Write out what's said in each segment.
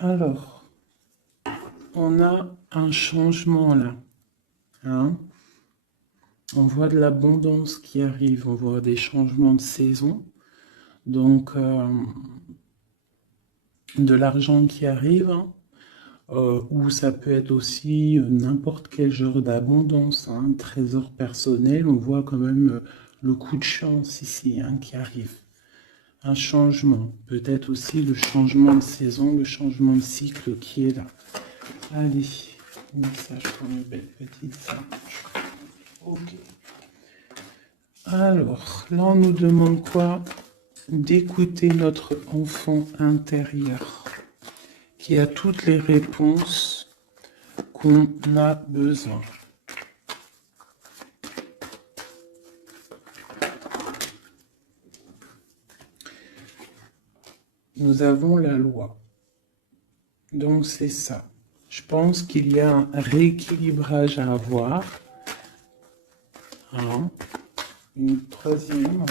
Alors, on a un changement là. Hein. On voit de l'abondance qui arrive, on voit des changements de saison. Donc, de l'argent qui arrive, hein, ou ça peut être aussi n'importe quel genre d'abondance, hein, trésor personnel. On voit quand même le coup de chance ici hein, qui arrive. Un changement, peut-être aussi le changement de saison, le changement de cycle qui est là. Allez, message pour une belle petite singe. Ok. Alors, là on nous demande quoi? D'écouter notre enfant intérieur qui a toutes les réponses qu'on a besoin. Nous avons la loi. Donc c'est ça. Je pense qu'il y a un rééquilibrage à avoir. Hein. Une troisième.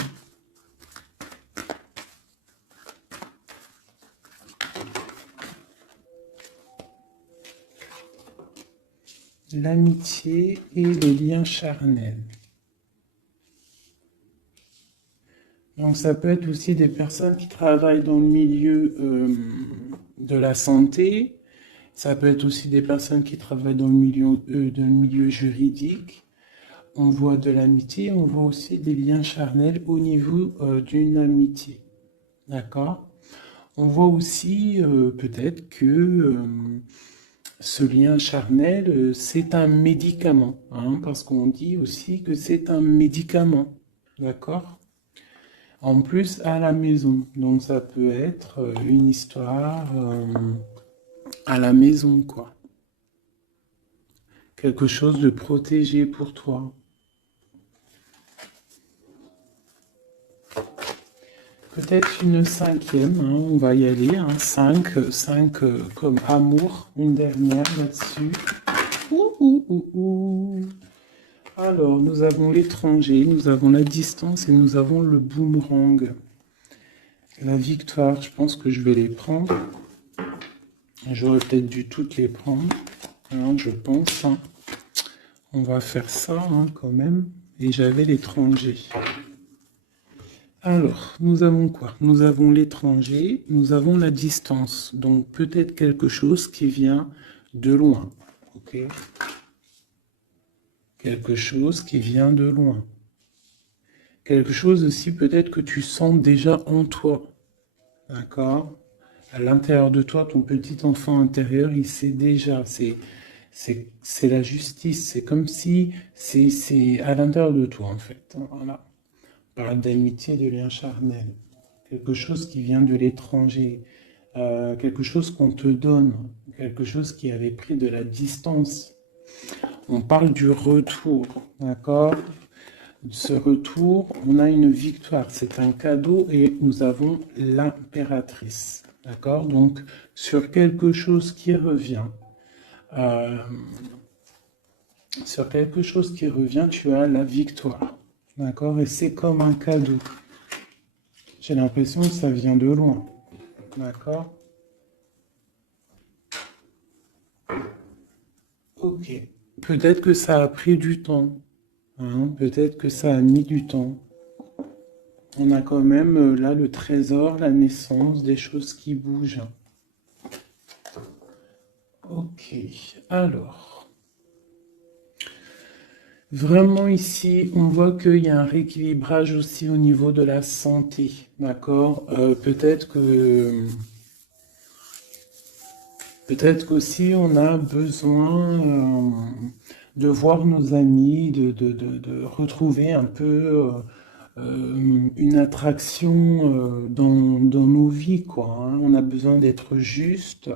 L'amitié et les liens charnels. Donc ça peut être aussi des personnes qui travaillent dans le milieu de la santé. Ça peut être aussi des personnes qui travaillent dans le milieu juridique. On voit de l'amitié, on voit aussi des liens charnels au niveau d'une amitié. D'accord? On voit aussi peut-être que ce lien charnel, c'est un médicament, hein, parce qu'on dit aussi que c'est un médicament. D'accord? En plus, à la maison. Donc ça peut être une histoire à la maison, quoi. Quelque chose de protégé pour toi. Peut-être une cinquième, hein, on va y aller, hein, 5 comme amour, une dernière là-dessus. Ouh, ouh, ouh, ouh. Alors, nous avons l'étranger, nous avons la distance et nous avons le boomerang. La victoire, je pense que je vais les prendre. J'aurais peut-être dû toutes les prendre, hein, je pense. Hein. On va faire ça hein, quand même. Et j'avais l'étranger. Alors, nous avons quoi? Nous avons l'étranger, nous avons la distance. Donc, peut-être quelque chose qui vient de loin. Ok? Quelque chose qui vient de loin. Quelque chose aussi peut-être que tu sens déjà en toi. D'accord? À l'intérieur de toi, ton petit enfant intérieur, il sait déjà. C'est la justice. C'est comme si c'est à l'intérieur de toi, en fait. Voilà. On parle d'amitié, de lien charnel. Quelque chose qui vient de l'étranger. Quelque chose qu'on te donne. Quelque chose qui avait pris de la distance. On parle du retour. D'accord? Ce retour, on a une victoire, c'est un cadeau et nous avons l'impératrice. D'accord? Donc, sur quelque chose qui revient, euh, tu as la victoire. D'accord? Et c'est comme un cadeau. J'ai l'impression que ça vient de loin. D'accord? Ok. Peut-être que ça a pris du temps. Hein? Peut-être que ça a mis du temps. On a quand même là le trésor, la naissance, des choses qui bougent. Ok, alors, vraiment ici, on voit qu'il y a un rééquilibrage aussi au niveau de la santé, d'accord? Peut-être qu'aussi on a besoin de voir nos amis, de retrouver un peu une attraction dans nos vies, quoi. Hein. On a besoin d'être juste.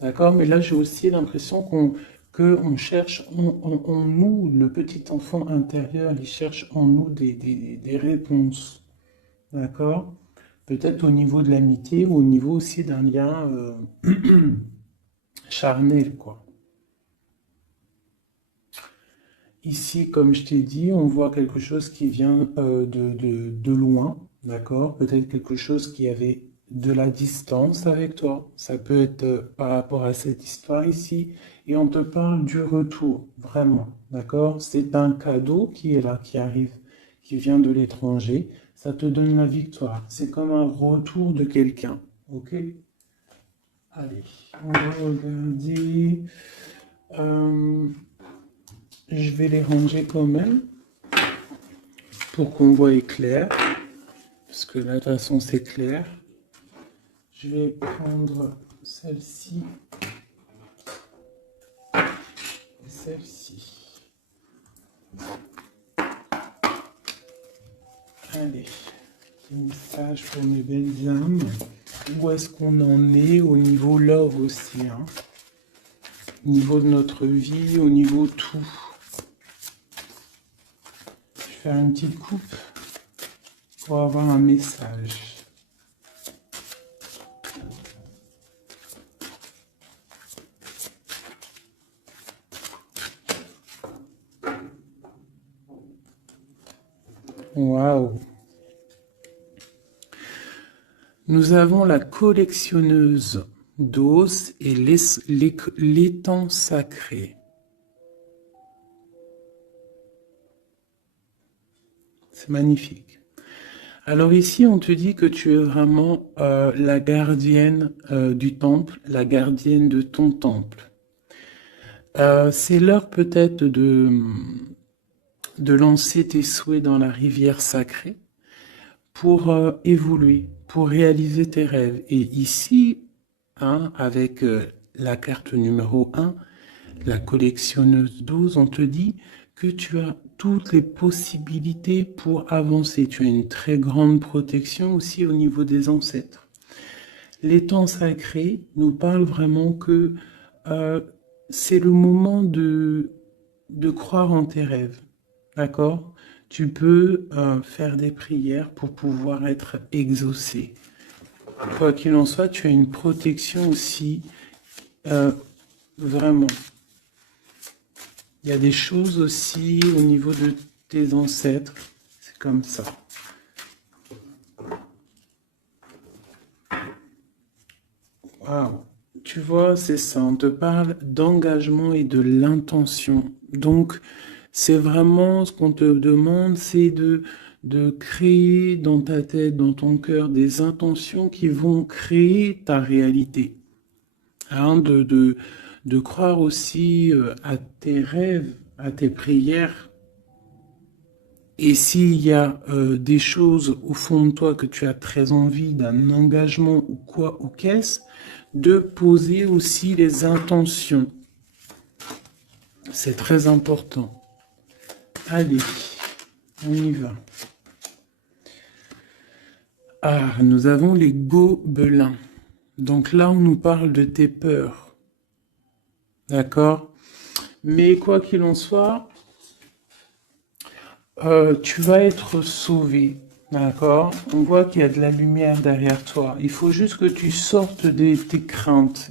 D'accord? Mais là, j'ai aussi l'impression qu'on cherche en nous, le petit enfant intérieur, il cherche en nous des réponses. D'accord? Peut-être au niveau de l'amitié ou au niveau aussi d'un lien charnel, quoi. Ici, comme je t'ai dit, on voit quelque chose qui vient de loin, d'accord? Peut-être quelque chose qui avait de la distance avec toi. Ça peut être par rapport à cette histoire ici. Et on te parle du retour, vraiment. D'accord? C'est un cadeau qui est là, qui arrive, qui vient de l'étranger. Ça te donne la victoire. C'est comme un retour de quelqu'un. Ok? Allez, on va regarder. Je vais les ranger quand même pour qu'on voie clair. Parce que là, de toute façon, c'est clair. Je vais prendre celle-ci et celle-ci. Allez, petit message pour mes belles âmes. Où est-ce qu'on en est au niveau love aussi, hein? Au niveau de notre vie, au niveau tout. Je vais faire une petite coupe pour avoir un message. Waouh! Nous avons la collectionneuse d'os et l'étang sacré. C'est magnifique. Alors ici, on te dit que tu es vraiment la gardienne du temple, la gardienne de ton temple. C'est l'heure peut-être de lancer tes souhaits dans la rivière sacrée pour évoluer, pour réaliser tes rêves. Et ici, hein, avec la carte numéro 1, la collectionneuse 12, on te dit que tu as toutes les possibilités pour avancer. Tu as une très grande protection aussi au niveau des ancêtres. L'étang sacré nous parle vraiment que c'est le moment de croire en tes rêves. D'accord? Tu peux faire des prières pour pouvoir être exaucé. Quoi qu'il en soit, tu as une protection aussi, vraiment. Il y a des choses aussi au niveau de tes ancêtres. C'est comme ça. Waouh! Tu vois, c'est ça. On te parle d'engagement et de l'intention. Donc, c'est vraiment ce qu'on te demande, c'est de créer dans ta tête, dans ton cœur, des intentions qui vont créer ta réalité. Hein, de croire aussi à tes rêves, à tes prières. Et s'il y a des choses au fond de toi que tu as très envie, d'un engagement ou quoi, ou qu'est-ce, de poser aussi les intentions. C'est très important. Allez, on y va. Ah, nous avons les gobelins. Donc là, on nous parle de tes peurs. D'accord? Mais quoi qu'il en soit, tu vas être sauvé. D'accord? On voit qu'il y a de la lumière derrière toi. Il faut juste que tu sortes de tes craintes.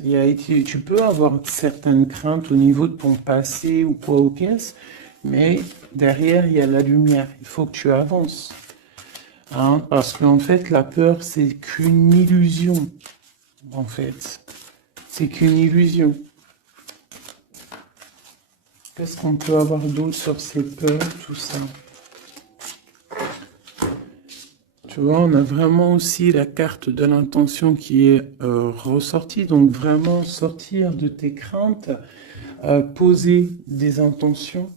Tu peux avoir certaines craintes au niveau de ton passé ou quoi ou qu'est-ce, mais derrière, il y a la lumière. Il faut que tu avances. Hein? Parce qu'en fait, la peur, c'est qu'une illusion. En fait, c'est qu'une illusion. Qu'est-ce qu'on peut avoir d'autre sur ces peurs, tout ça? Tu vois, on a vraiment aussi la carte de l'intention qui est ressortie. Donc vraiment sortir de tes craintes, poser des intentions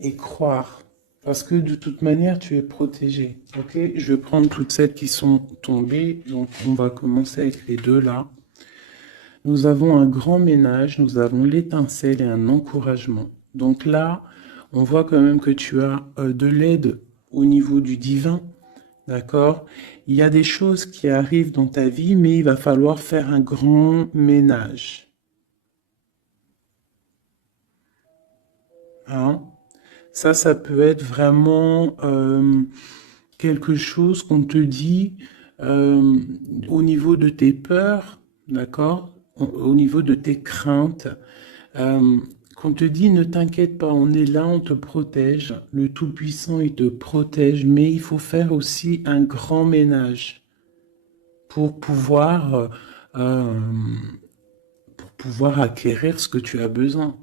et croire. Parce que de toute manière, tu es protégé. Ok? Je vais prendre toutes celles qui sont tombées. Donc on va commencer avec les deux là. Nous avons un grand ménage, nous avons l'étincelle et un encouragement. Donc là, on voit quand même que tu as de l'aide au niveau du divin, d'accord? Il y a des choses qui arrivent dans ta vie, mais il va falloir faire un grand ménage. Hein? Ça peut être vraiment quelque chose qu'on te dit au niveau de tes peurs, d'accord? Au niveau de tes craintes. Qu'on te dit, ne t'inquiète pas, on est là, on te protège. Le Tout-Puissant, il te protège, mais il faut faire aussi un grand ménage. pour euh, pour pouvoir acquérir ce que tu as besoin.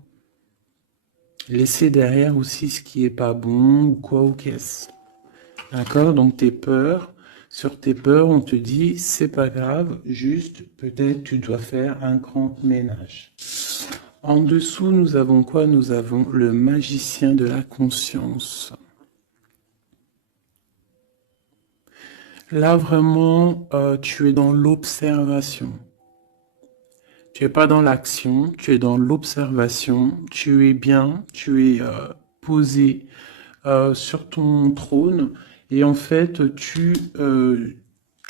Laisser derrière aussi ce qui est pas bon ou quoi ou qu'est-ce. D'accord? Donc tes peurs, sur tes peurs, on te dit c'est pas grave, juste peut-être tu dois faire un grand ménage. En dessous, nous avons quoi? Nous avons le magicien de la conscience. Là, vraiment, tu es dans l'observation. Tu es pas dans l'action, tu es dans l'observation. Tu es bien, tu es posé sur ton trône. Et en fait, tu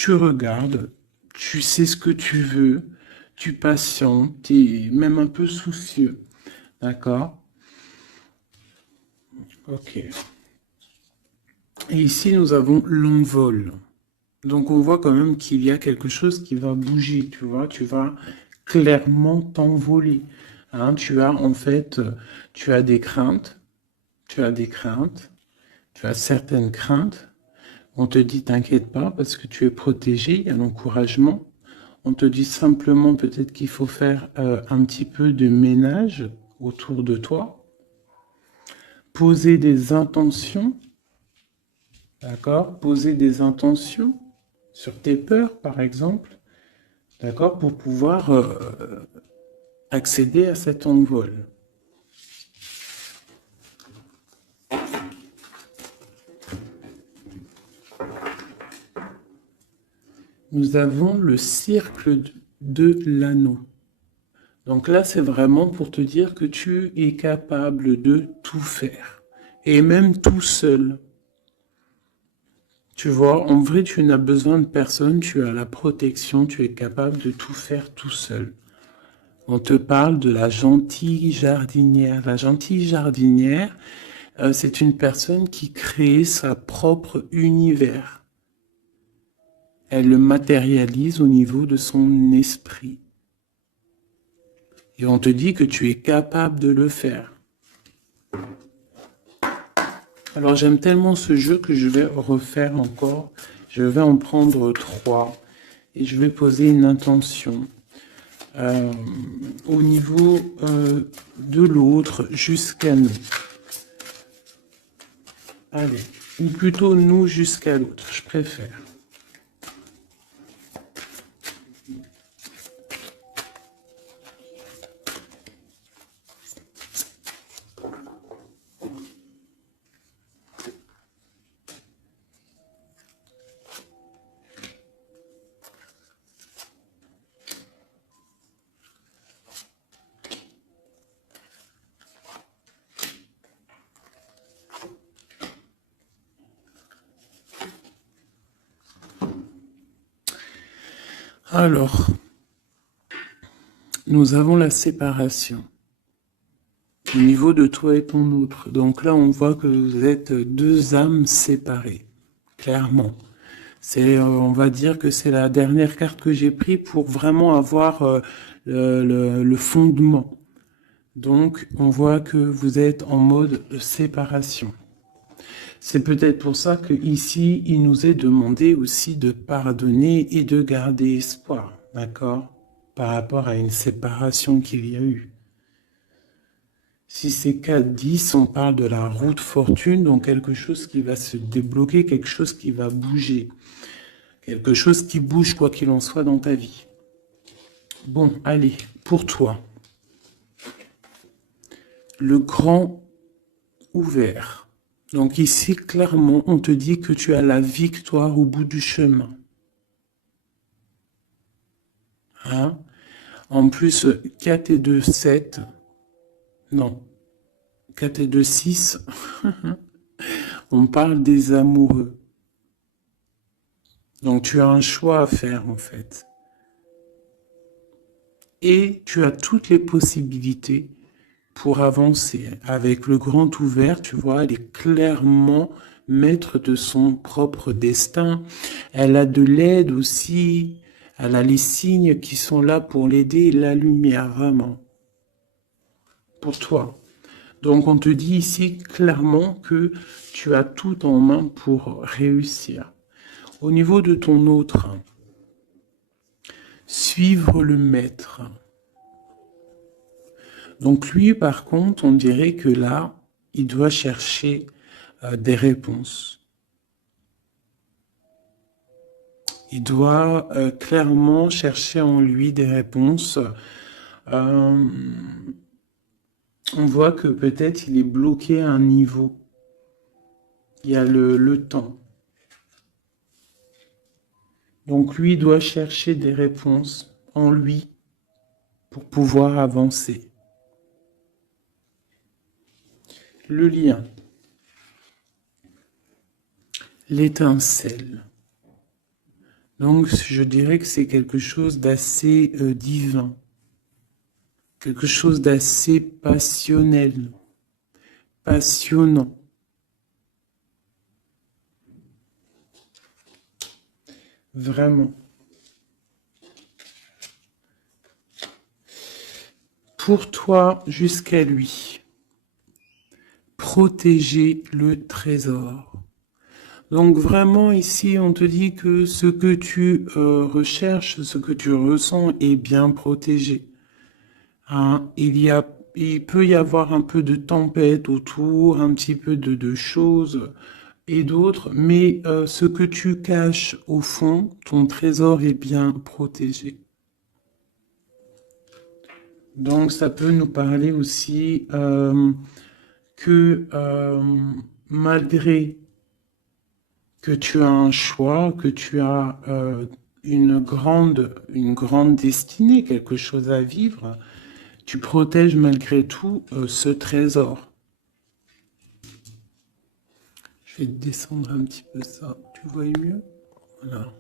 regardes, tu sais ce que tu veux, tu patientes, tu es même un peu soucieux. D'accord? Ok. Et ici, nous avons l'envol. Donc, on voit quand même qu'il y a quelque chose qui va bouger, tu vois. Tu vas clairement t'envoler. Hein, tu as, en fait, tu as des craintes. Tu as des craintes. Tu as certaines craintes. On te dit, t'inquiète pas, parce que tu es protégé, il y a l'encouragement. On te dit simplement peut-être qu'il faut faire un petit peu de ménage autour de toi. Poser des intentions. D'accord? Poser des intentions sur tes peurs, par exemple, d'accord, pour pouvoir accéder à cet envol. Nous avons le cercle de l'anneau. Donc là, c'est vraiment pour te dire que tu es capable de tout faire, et même tout seul. Tu vois, en vrai, tu n'as besoin de personne, tu as la protection, tu es capable de tout faire tout seul. On te parle de la gentille jardinière. La gentille jardinière, c'est une personne qui crée sa propre univers. Elle le matérialise au niveau de son esprit. Et on te dit que tu es capable de le faire. Alors j'aime tellement ce jeu que je vais refaire encore. Je vais en prendre 3 et je vais poser une intention au niveau de l'autre jusqu'à nous. Allez, ou plutôt nous jusqu'à l'autre, je préfère. Alors, nous avons la séparation au niveau de toi et ton autre. Donc là, on voit que vous êtes deux âmes séparées, clairement. C'est, on va dire que c'est la dernière carte que j'ai prise pour vraiment avoir le fondement. Donc, on voit que vous êtes en mode séparation. C'est peut-être pour ça que ici, il nous est demandé aussi de pardonner et de garder espoir, d'accord, par rapport à une séparation qu'il y a eu. Si c'est 4-10, on parle de la route fortune, donc quelque chose qui va se débloquer, quelque chose qui va bouger. Quelque chose qui bouge quoi qu'il en soit dans ta vie. Bon, allez, pour toi. Le grand ouvert. Donc ici, clairement, on te dit que tu as la victoire au bout du chemin. Hein? En plus, 4 et 2, 7. Non. 4 et 2, 6. On parle des amoureux. Donc tu as un choix à faire en fait. Et tu as toutes les possibilités pour avancer. Avec le grand ouvert, tu vois, elle est clairement maître de son propre destin. Elle a de l'aide aussi. Elle a les signes qui sont là pour l'aider, la lumière, vraiment. Pour toi. Donc on te dit ici clairement que tu as tout en main pour réussir. Au niveau de ton autre, suivre le maître. Donc lui, par contre, on dirait que là, il doit chercher des réponses. Il doit clairement chercher en lui des réponses. On voit que peut-être il est bloqué à un niveau. Il y a le temps. Donc lui doit chercher des réponses en lui pour pouvoir avancer. Le lien. L'étincelle. Donc je dirais que c'est quelque chose d'assez divin. Quelque chose d'assez passionnel. Passionnant. Vraiment. Pour toi jusqu'à lui. Protéger le trésor. Donc vraiment ici on te dit que ce que tu recherches, ce que tu ressens est bien protégé. Hein, il peut y avoir un peu de tempête autour, un petit peu de choses et d'autres, mais ce que tu caches au fond, ton trésor est bien protégé. Donc ça peut nous parler aussi que malgré que tu as un choix, que tu as une grande destinée, quelque chose à vivre, tu protèges malgré tout ce trésor. Je vais descendre un petit peu ça. Tu vois mieux? Voilà.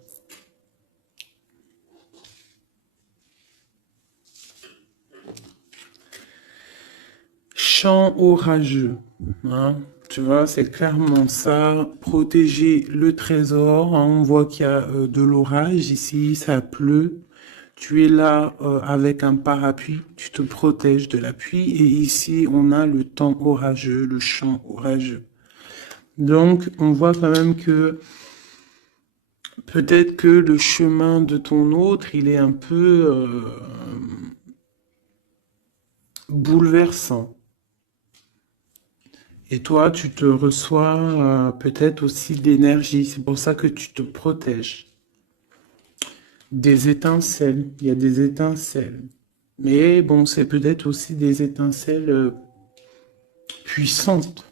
Chant orageux. Hein? Tu vois, c'est clairement ça. Protéger le trésor. Hein? On voit qu'il y a de l'orage ici, ça pleut. Tu es là avec un parapluie, tu te protèges de la pluie. Et ici, on a le temps orageux, le chant orageux. Donc, on voit quand même que peut-être que le chemin de ton autre, il est un peu bouleversant. Et toi, tu te reçois peut-être aussi de l'énergie. C'est pour ça que tu te protèges. Des étincelles. Il y a des étincelles. Mais bon, c'est peut-être aussi des étincelles puissantes.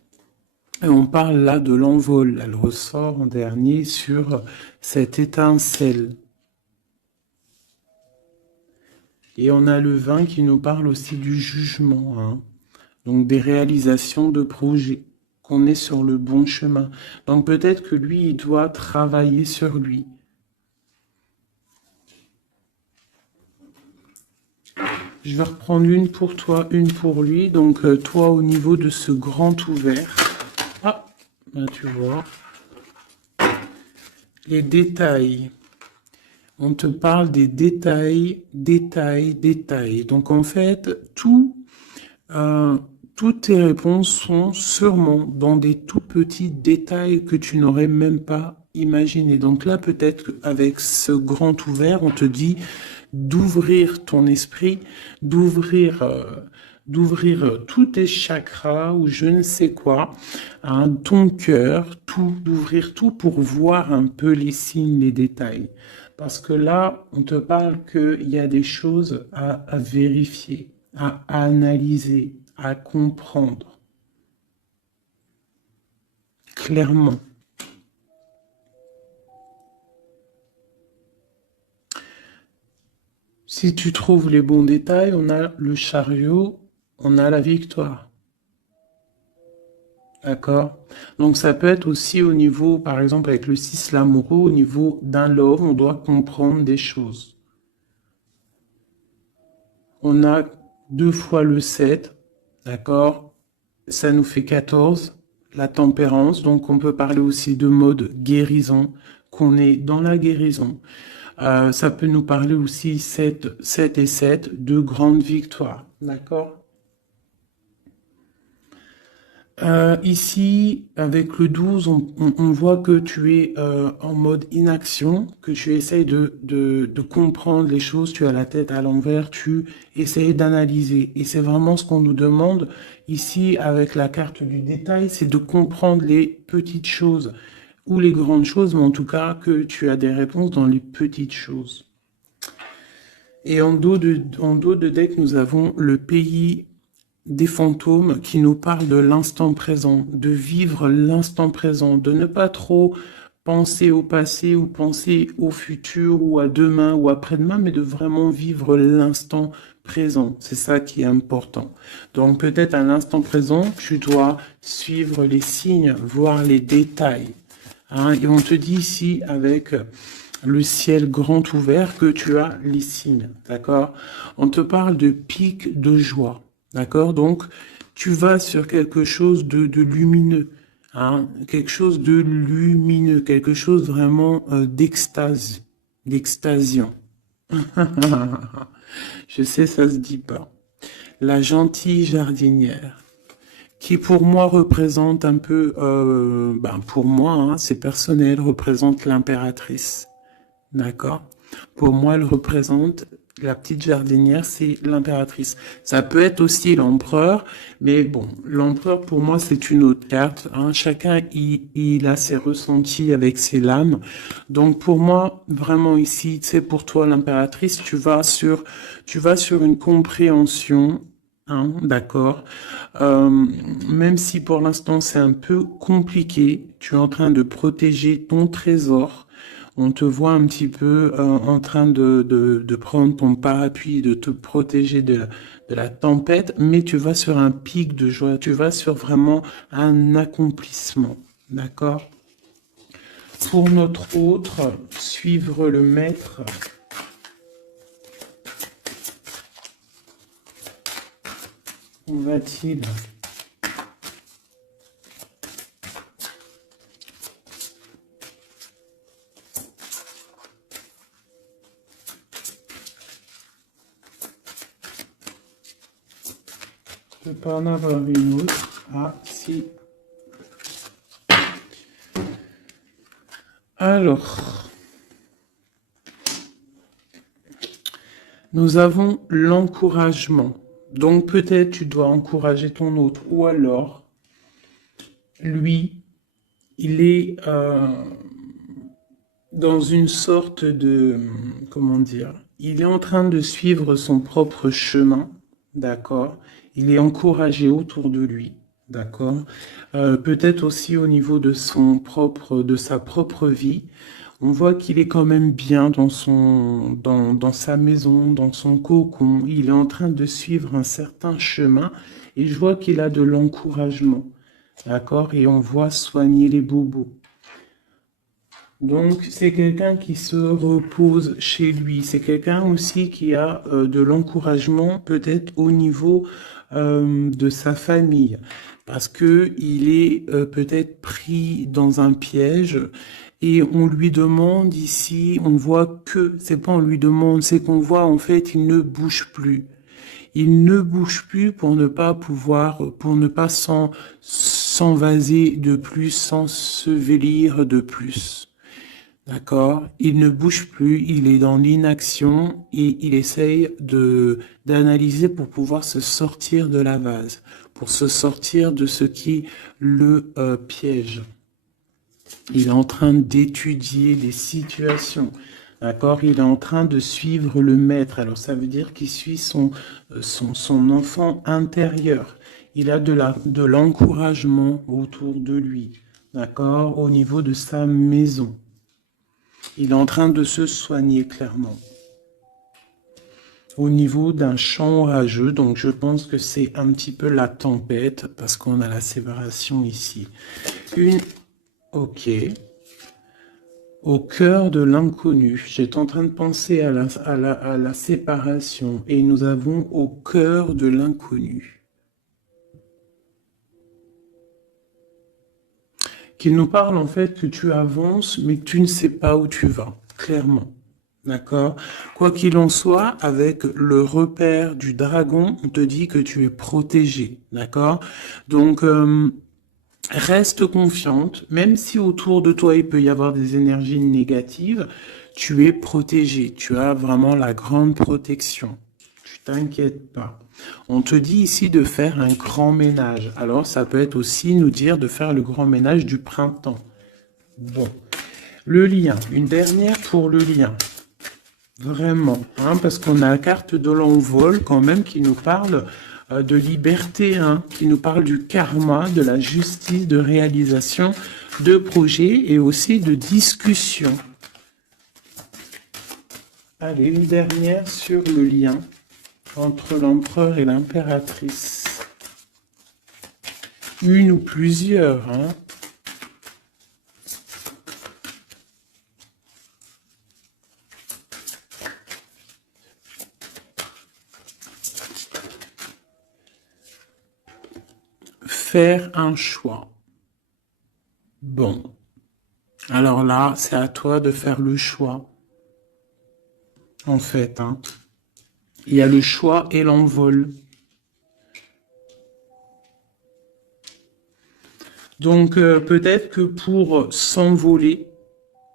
Et on parle là de l'envol. Elle ressort en dernier sur cette étincelle. Et on a le 20 qui nous parle aussi du jugement. Hein. Donc des réalisations de projets, qu'on est sur le bon chemin. Donc peut-être que lui, il doit travailler sur lui. Je vais reprendre une pour toi, une pour lui. Donc toi, au niveau de ce grand ouvert. Ah, là tu vois. Les détails. On te parle des détails, détails. Donc en fait, toutes tes réponses sont sûrement dans des tout petits détails que tu n'aurais même pas imaginé. Donc là, peut-être qu'avec ce grand ouvert, on te dit d'ouvrir ton esprit, d'ouvrir tous tes chakras ou je ne sais quoi, hein, ton cœur, tout, d'ouvrir tout pour voir un peu les signes, les détails. Parce que là, on te parle qu'il y a des choses à vérifier, à analyser, à comprendre. Clairement. Si tu trouves les bons détails, on a le chariot, on a la victoire. D'accord? Donc ça peut être aussi au niveau, par exemple avec le 6 l'amoureux, au niveau d'un love, on doit comprendre des choses. On a 2 fois le 7, d'accord? Ça nous fait 14, la tempérance, donc on peut parler aussi de mode guérison, qu'on est dans la guérison. Ça peut nous parler aussi 7 et 7, de grandes victoires, d'accord? Ici, avec le 12, on voit que tu es en mode inaction, que tu essayes de comprendre les choses, tu as la tête à l'envers, tu essayes d'analyser. Et c'est vraiment ce qu'on nous demande ici avec la carte du détail, c'est de comprendre les petites choses ou les grandes choses, mais en tout cas que tu as des réponses dans les petites choses. Et en dos de deck, nous avons le pays des fantômes qui nous parlent de l'instant présent, de vivre l'instant présent, de ne pas trop penser au passé ou penser au futur ou à demain ou après-demain, mais de vraiment vivre l'instant présent. C'est ça qui est important. Donc peut-être à l'instant présent, tu dois suivre les signes, voir les détails. Hein, et on te dit ici avec le ciel grand ouvert que tu as les signes, d'accord? On te parle de pic de joie, d'accord? Donc, tu vas sur quelque chose de lumineux, hein? Quelque chose de lumineux, quelque chose vraiment d'extase, d'extasiant. Je sais, ça se dit pas. La gentille jardinière, qui pour moi représente un peu, pour moi, hein, c'est personnel, représente l'impératrice. D'accord? Pour moi, elle représente la petite jardinière, c'est l'impératrice. Ça peut être aussi l'empereur, mais bon, l'empereur pour moi c'est une autre carte. Hein. Chacun il a ses ressentis avec ses lames. Donc pour moi, vraiment ici, c'est pour toi l'impératrice, tu vas sur une compréhension. Hein, d'accord. Même si pour l'instant c'est un peu compliqué, tu es en train de protéger ton trésor. On te voit un petit peu en train de prendre ton parapluie, de te protéger de la tempête, mais tu vas sur un pic de joie, tu vas sur vraiment un accomplissement. D'accord? Pour notre autre, suivre le maître. Où va-t-il? Je peux pas en avoir une autre. Ah, si. Alors, nous avons l'encouragement. Donc peut-être tu dois encourager ton autre. Ou alors, lui, il est dans une sorte de... Comment dire? Il est en train de suivre son propre chemin. D'accord? Il est encouragé autour de lui. D'accord? Peut-être aussi au niveau de de sa propre vie. On voit qu'il est quand même bien dans sa maison, dans son cocon. Il est en train de suivre un certain chemin et je vois qu'il a de l'encouragement. D'accord? Et on voit soigner les bobos. Donc, c'est quelqu'un qui se repose chez lui. C'est quelqu'un aussi qui a de l'encouragement, peut-être au niveau de sa famille, parce que il est peut-être pris dans un piège et on lui demande ici, on voit que, c'est pas on lui demande, c'est qu'on voit en fait, il ne bouge plus. Il ne bouge plus pour ne pas pouvoir, pour ne pas s'envaser de plus, s'ensevelir de plus. D'accord? Il ne bouge plus, il est dans l'inaction et il essaye d'analyser pour pouvoir se sortir de la vase, pour se sortir de ce qui le piège. Il est en train d'étudier les situations. D'accord? Il est en train de suivre le maître. Alors ça veut dire qu'il suit son enfant intérieur. Il a de l'encouragement autour de lui. D'accord? Au niveau de sa maison. Il est en train de se soigner clairement. Au niveau d'un champ orageux, donc je pense que c'est un petit peu la tempête, parce qu'on a la séparation ici. Ok. Au cœur de l'inconnu. J'étais en train de penser à la séparation, et nous avons au cœur de l'inconnu. Qu'il nous parle en fait que tu avances, mais que tu ne sais pas où tu vas, clairement. D'accord? Quoi qu'il en soit, avec le repère du dragon, on te dit que tu es protégé. D'accord? Donc, Reste confiante, même si autour de toi il peut y avoir des énergies négatives, tu es protégé, tu as vraiment la grande protection. Tu t'inquiètes pas. On te dit ici de faire un grand ménage. Alors ça peut être aussi nous dire de faire le grand ménage du printemps. Bon, le lien, une dernière pour le lien. Vraiment, hein, parce qu'on a la carte de l'envol quand même qui nous parle de liberté, hein, qui nous parle du karma, de la justice, de réalisation, de projets et aussi de discussion. Allez, une dernière sur le lien entre l'empereur et l'impératrice. Une ou plusieurs, hein. Faire un choix. Bon. Alors là, c'est à toi de faire le choix. En fait, hein. Il y a le choix et l'envol. Donc, peut-être que pour s'envoler,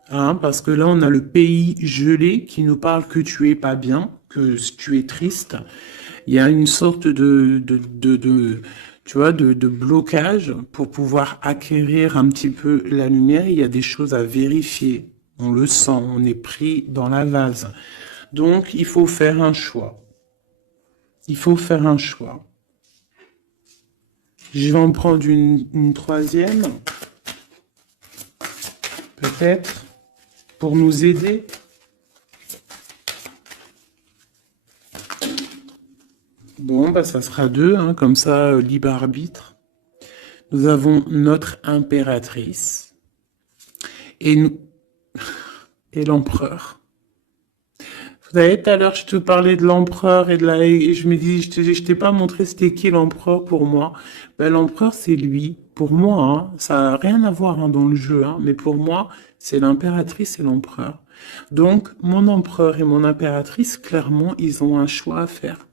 hein, parce que là, on a le pays gelé qui nous parle que tu es pas bien, que tu es triste. Il y a une sorte tu vois, de blocage pour pouvoir acquérir un petit peu la lumière. Il y a des choses à vérifier. On le sent, on est pris dans la vase. Donc, il faut faire un choix. Il faut faire un choix. Je vais en prendre une troisième. Peut-être. Pour nous aider. Bon, bah ça sera deux, hein, comme ça, libre arbitre. Nous avons notre impératrice et nous et l'empereur. Vous savez, tout à l'heure, je te parlais de l'empereur et je me dis, je t'ai pas montré c'était qui l'empereur pour moi. Ben, l'empereur, c'est lui. Pour moi, hein, ça n'a rien à voir hein, dans le jeu, hein, mais pour moi, c'est l'impératrice et l'empereur. Donc, mon empereur et mon impératrice, clairement, ils ont un choix à faire.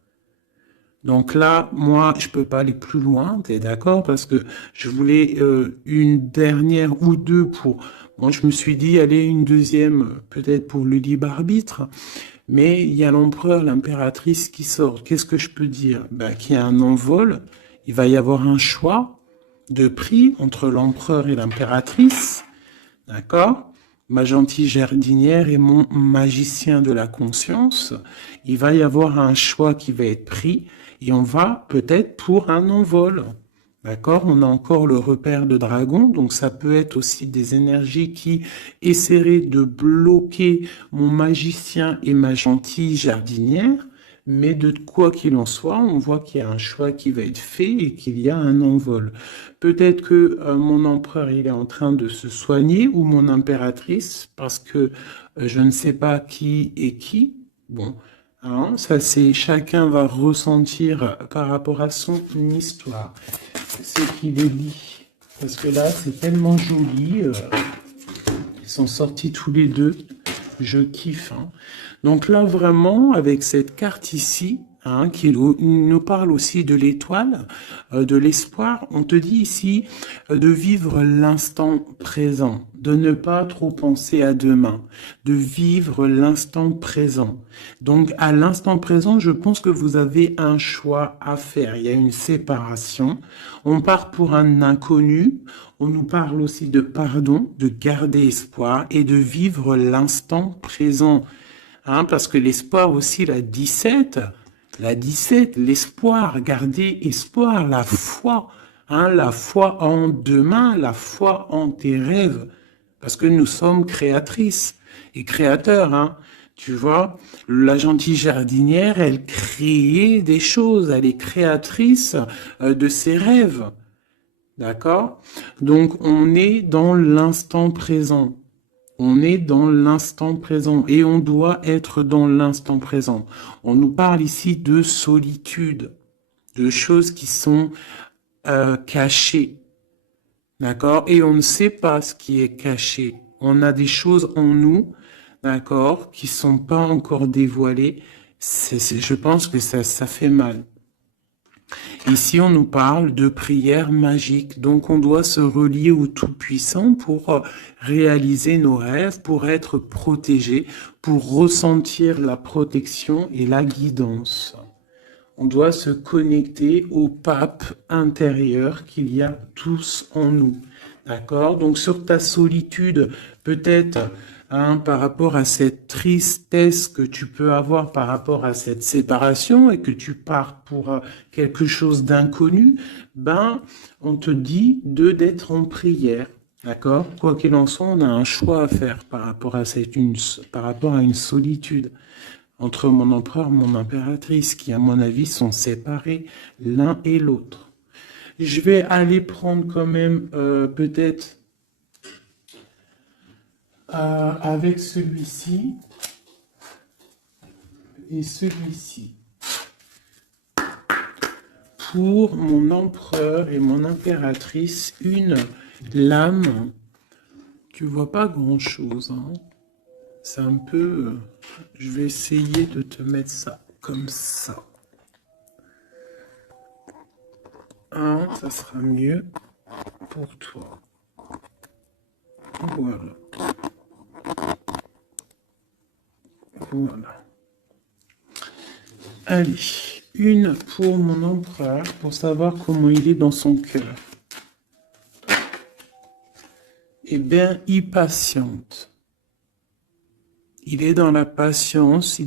Donc là, moi, je peux pas aller plus loin, t'es d'accord? Parce que je voulais une dernière ou deux pour... Bon, je me suis dit, allez, une deuxième, peut-être pour le libre arbitre. Mais il y a l'empereur, l'impératrice qui sort. Qu'est-ce que je peux dire? Ben, qu'il y a un envol. Il va y avoir un choix de prix entre l'empereur et l'impératrice. D'accord? Ma gentille jardinière et mon magicien de la conscience. Il va y avoir un choix qui va être pris et on va peut-être pour un envol. D'accord? On a encore le repère de dragon, donc ça peut être aussi des énergies qui essaieraient de bloquer mon magicien et ma gentille jardinière. Mais de quoi qu'il en soit, on voit qu'il y a un choix qui va être fait et qu'il y a un envol. Peut-être que mon empereur il est en train de se soigner ou mon impératrice parce que je ne sais pas qui est qui. Bon, hein, ça c'est chacun va ressentir par rapport à son histoire ce qu'il est dit. Parce que là c'est tellement joli. Ils sont sortis tous les deux. Je kiffe. Hein. Donc là, vraiment, avec cette carte ici, hein, qui nous parle aussi de l'étoile, de l'espoir, on te dit ici de vivre l'instant présent, de ne pas trop penser à demain, de vivre l'instant présent. Donc à l'instant présent, je pense que vous avez un choix à faire. Il y a une séparation. On part pour un inconnu. On nous parle aussi de pardon, de garder espoir et de vivre l'instant présent. Hein, parce que l'espoir aussi, la 17, l'espoir, garder espoir, la foi, hein, la foi en demain, la foi en tes rêves. Parce que nous sommes créatrices et créateurs, hein. Tu vois, la gentille jardinière, elle crée des choses, elle est créatrice de ses rêves. D'accord? Donc, on est dans l'instant présent. On est dans l'instant présent et on doit être dans l'instant présent. On nous parle ici de solitude, de choses qui sont cachées. D'accord? Et on ne sait pas ce qui est caché. On a des choses en nous, d'accord, qui sont pas encore dévoilées. Je pense que ça fait mal. Ici, on nous parle de prière magique. Donc, on doit se relier au Tout-Puissant pour réaliser nos rêves, pour être protégé, pour ressentir la protection et la guidance. On doit se connecter au pape intérieur qu'il y a tous en nous. D'accord? Donc, sur ta solitude, peut-être, par rapport à cette tristesse que tu peux avoir par rapport à cette séparation et que tu pars pour quelque chose d'inconnu, on te dit d'être en prière. D'accord? Quoi qu'il en soit, on a un choix à faire par rapport à par rapport à une solitude entre mon empereur et mon impératrice, qui, à mon avis, sont séparés l'un et l'autre. Je vais aller prendre quand même peut-être avec celui-ci et celui-ci. Pour mon empereur et mon impératrice, une lame. Tu vois pas grand-chose, hein. C'est un peu... je vais essayer de te mettre ça comme ça. Ça sera mieux pour toi. Voilà. Voilà. Allez, une pour mon empereur, pour savoir comment il est dans son cœur. Eh bien, il patiente. Il est dans la patience,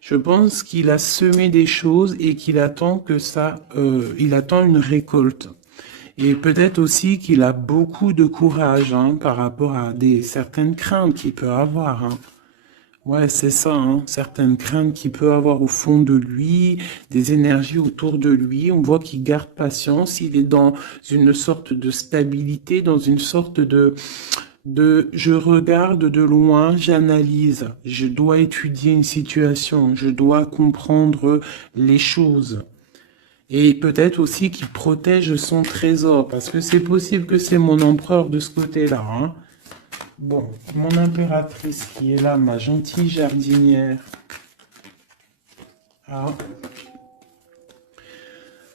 je pense qu'il a semé des choses et qu'il attend que il attend une récolte. Et peut-être aussi qu'il a beaucoup de courage par rapport à certaines craintes qu'il peut avoir. Ouais, c'est ça, certaines craintes qu'il peut avoir au fond de lui, des énergies autour de lui. On voit qu'il garde patience, il est dans une sorte de stabilité, dans une sorte de je regarde de loin, j'analyse, je dois étudier une situation, je dois comprendre les choses. Et peut-être aussi qu'il protège son trésor, parce que c'est possible que c'est mon empereur de ce côté-là. Bon, mon impératrice qui est là, ma gentille jardinière.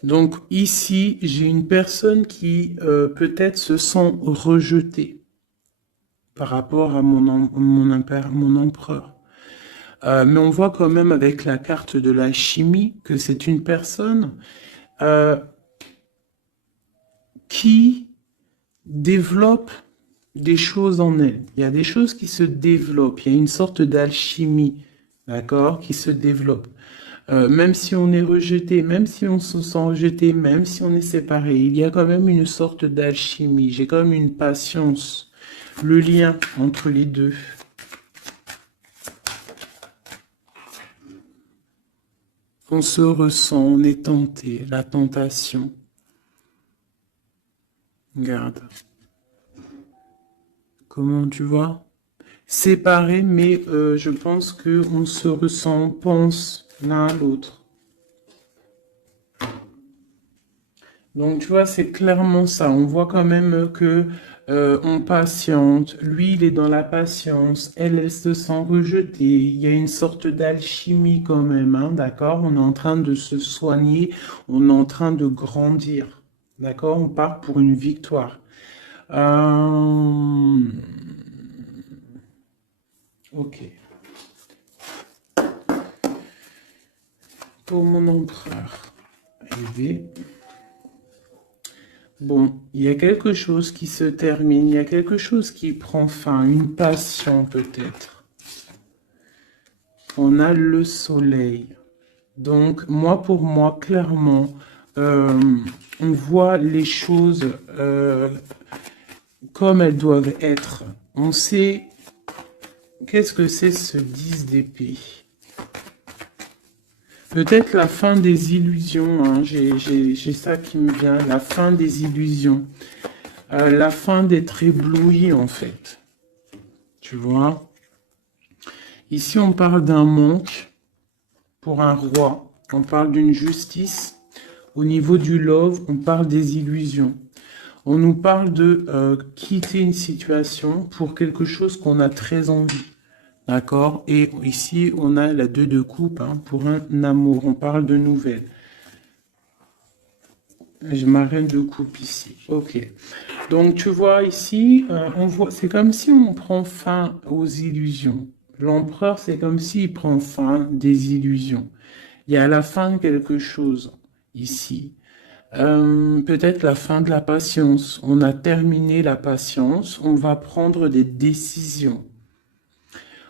Donc ici, j'ai une personne qui peut-être se sent rejetée par rapport à mon empereur. Mais on voit quand même avec la carte de la chimie que c'est une personne qui développe des choses en elle. Il y a des choses qui se développent. Il y a une sorte d'alchimie, d'accord, qui se développe. Même si on est rejeté, même si on se sent rejeté, même si on est séparé, il y a quand même une sorte d'alchimie. J'ai quand même une patience. Le lien entre les deux. On se ressent, on est tenté, la tentation. Regarde. Comment tu vois? Séparés, mais je pense qu'on se ressent, on pense l'un à l'autre. Donc, tu vois, c'est clairement ça. On voit quand même que on patiente. Lui, il est dans la patience. Elle se sent rejetée. Il y a une sorte d'alchimie quand même, d'accord? On est en train de se soigner. On est en train de grandir. D'accord? On part pour une victoire. Ok. Pour mon empereur. Élevé. Bon, il y a quelque chose qui se termine, il y a quelque chose qui prend fin, une passion peut-être. On a le soleil. Donc, pour moi, clairement, on voit les choses comme elles doivent être. On sait qu'est-ce que c'est ce 10 d'épée. Peut-être la fin des illusions, j'ai ça qui me vient, la fin des illusions. La fin d'être ébloui, en fait. Tu vois? Ici, on parle d'un manque pour un roi. On parle d'une justice. Au niveau du love, on parle des illusions. On nous parle de quitter une situation pour quelque chose qu'on a très envie. D'accord? Et ici, on a la 2 de coupe pour un amour. On parle de nouvelles. J'ai ma reine de coupe ici. Ok. Donc, tu vois ici, on voit, c'est comme si on prend fin aux illusions. L'empereur, c'est comme s'il prend fin des illusions. Il y a la fin de quelque chose ici. Peut-être la fin de la patience. On a terminé la patience. On va prendre des décisions.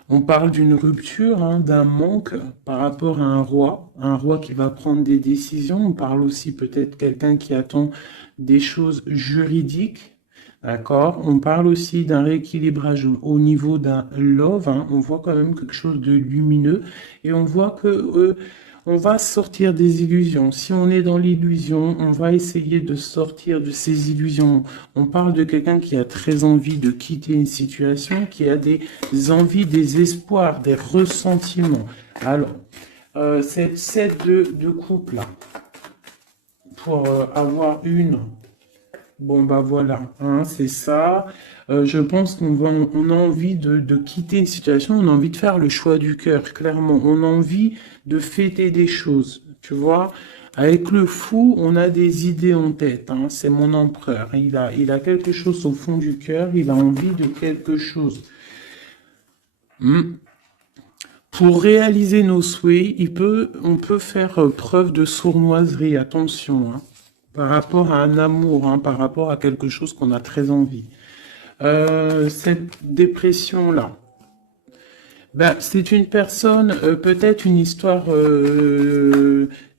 On parle d'une rupture, hein, d'un manque par rapport à un roi qui va prendre des décisions. On parle aussi peut-être quelqu'un qui attend des choses juridiques, d'accord? On parle aussi d'un rééquilibrage au niveau d'un love, hein. On voit quand même quelque chose de lumineux et on voit que on va sortir des illusions. Si on est dans l'illusion, on va essayer de sortir de ces illusions. On parle de quelqu'un qui a très envie de quitter une situation, qui a des envies, des espoirs, des ressentiments. Alors, cette set de couple là, pour avoir une, bon bah voilà, hein, c'est ça. Je pense on a envie de quitter une situation, on a envie de faire le choix du cœur, clairement. On a envie de fêter des choses, tu vois. Avec le fou, on a des idées en tête, hein. C'est mon empereur. Il a quelque chose au fond du cœur, il a envie de quelque chose. Hmm. Pour réaliser nos souhaits, on peut faire preuve de sournoiserie, attention, hein, par rapport à un amour, hein, par rapport à quelque chose qu'on a très envie. Cette dépression-là, ben, c'est une personne, peut-être une histoire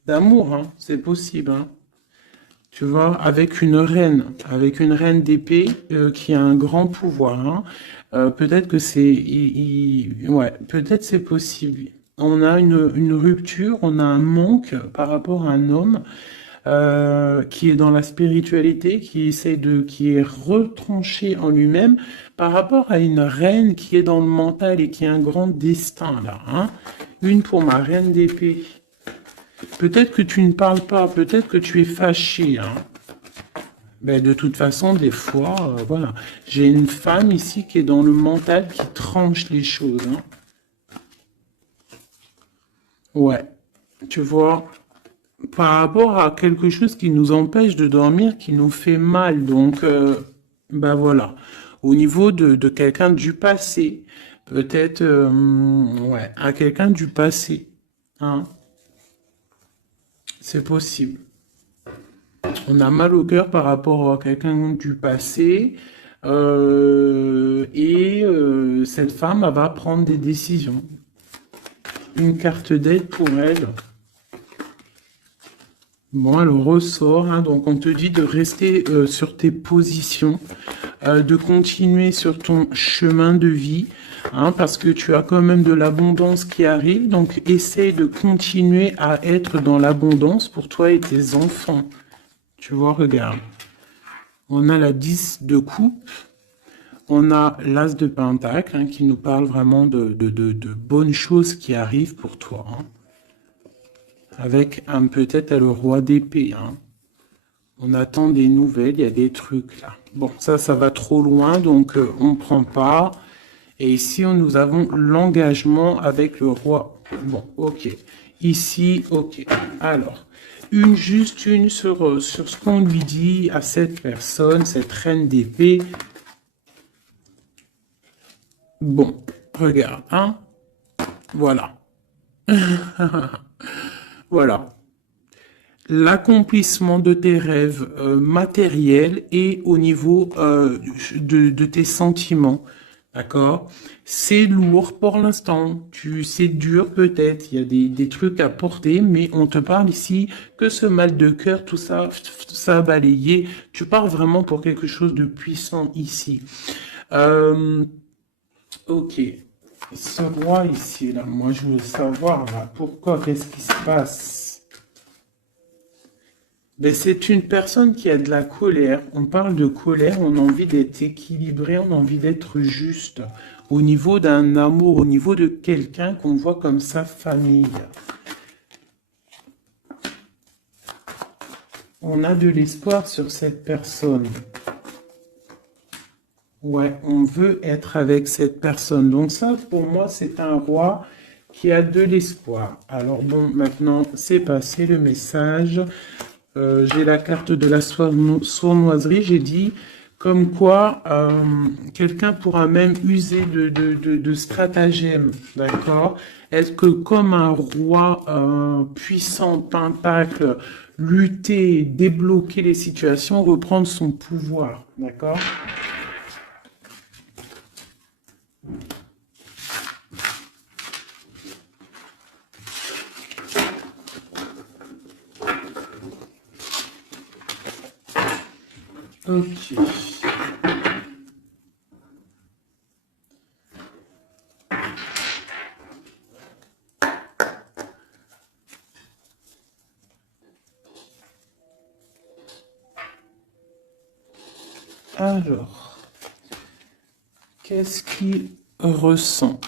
d'amour, hein, c'est possible, hein. Tu vois, avec une reine d'épée qui a un grand pouvoir, hein. Peut-être que ouais, peut-être c'est possible. On a une rupture, on a un manque par rapport à un homme qui est dans la spiritualité, qui est retranché en lui-même par rapport à une reine qui est dans le mental et qui a un grand destin là, hein. Une pour ma reine d'épée. Peut-être que tu ne parles pas, peut-être que tu es fâché, hein. Ben, de toute façon, des fois, voilà. J'ai une femme ici qui est dans le mental, qui tranche les choses, hein. Ouais, tu vois, par rapport à quelque chose qui nous empêche de dormir, qui nous fait mal. Donc, ben voilà. Au niveau de quelqu'un du passé, peut-être, ouais, à quelqu'un du passé, hein. C'est possible. On a mal au cœur par rapport à quelqu'un du passé. Cette femme, elle va prendre des décisions. Une carte d'aide pour elle. Bon, elle ressort, hein, donc on te dit de rester sur tes positions, de continuer sur ton chemin de vie, hein, parce que tu as quand même de l'abondance qui arrive, donc essaye de continuer à être dans l'abondance pour toi et tes enfants. Tu vois, regarde. On a la 10 de coupe, on a l'as de pentacle, hein, qui nous parle vraiment de bonnes choses qui arrivent pour toi, hein. Avec peut-être le roi d'épée, hein. On attend des nouvelles, il y a des trucs là. Bon, ça va trop loin, donc on prend pas. Et ici, nous avons l'engagement avec le roi. Bon, ok. Ici, ok. Alors, juste une sur ce qu'on lui dit à cette personne, cette reine d'épée. Bon, regarde, hein. Voilà. Voilà. L'accomplissement de tes rêves matériels et au niveau de tes sentiments. D'accord? C'est lourd pour l'instant. C'est dur peut-être. Il y a des trucs à porter, mais on te parle ici que ce mal de cœur, tout ça a balayé. Tu parles vraiment pour quelque chose de puissant ici. Ok. Ce roi ici, là, moi je veux savoir là, pourquoi, qu'est-ce qui se passe? Ben, c'est une personne qui a de la colère. On parle de colère, on a envie d'être équilibré, on a envie d'être juste. Au niveau d'un amour, au niveau de quelqu'un qu'on voit comme sa famille. On a de l'espoir sur cette personne. Ouais, on veut être avec cette personne. Donc ça, pour moi, c'est un roi qui a de l'espoir. Alors bon, maintenant, c'est passé le message. j'ai la carte de la sournoiserie, j'ai dit comme quoi quelqu'un pourra même user de stratagèmes, d'accord? Est-ce que comme un roi puissant, pentacle, lutter, débloquer les situations, reprendre son pouvoir, d'accord? Ok. Alors, qu'est-ce qu'il ressent?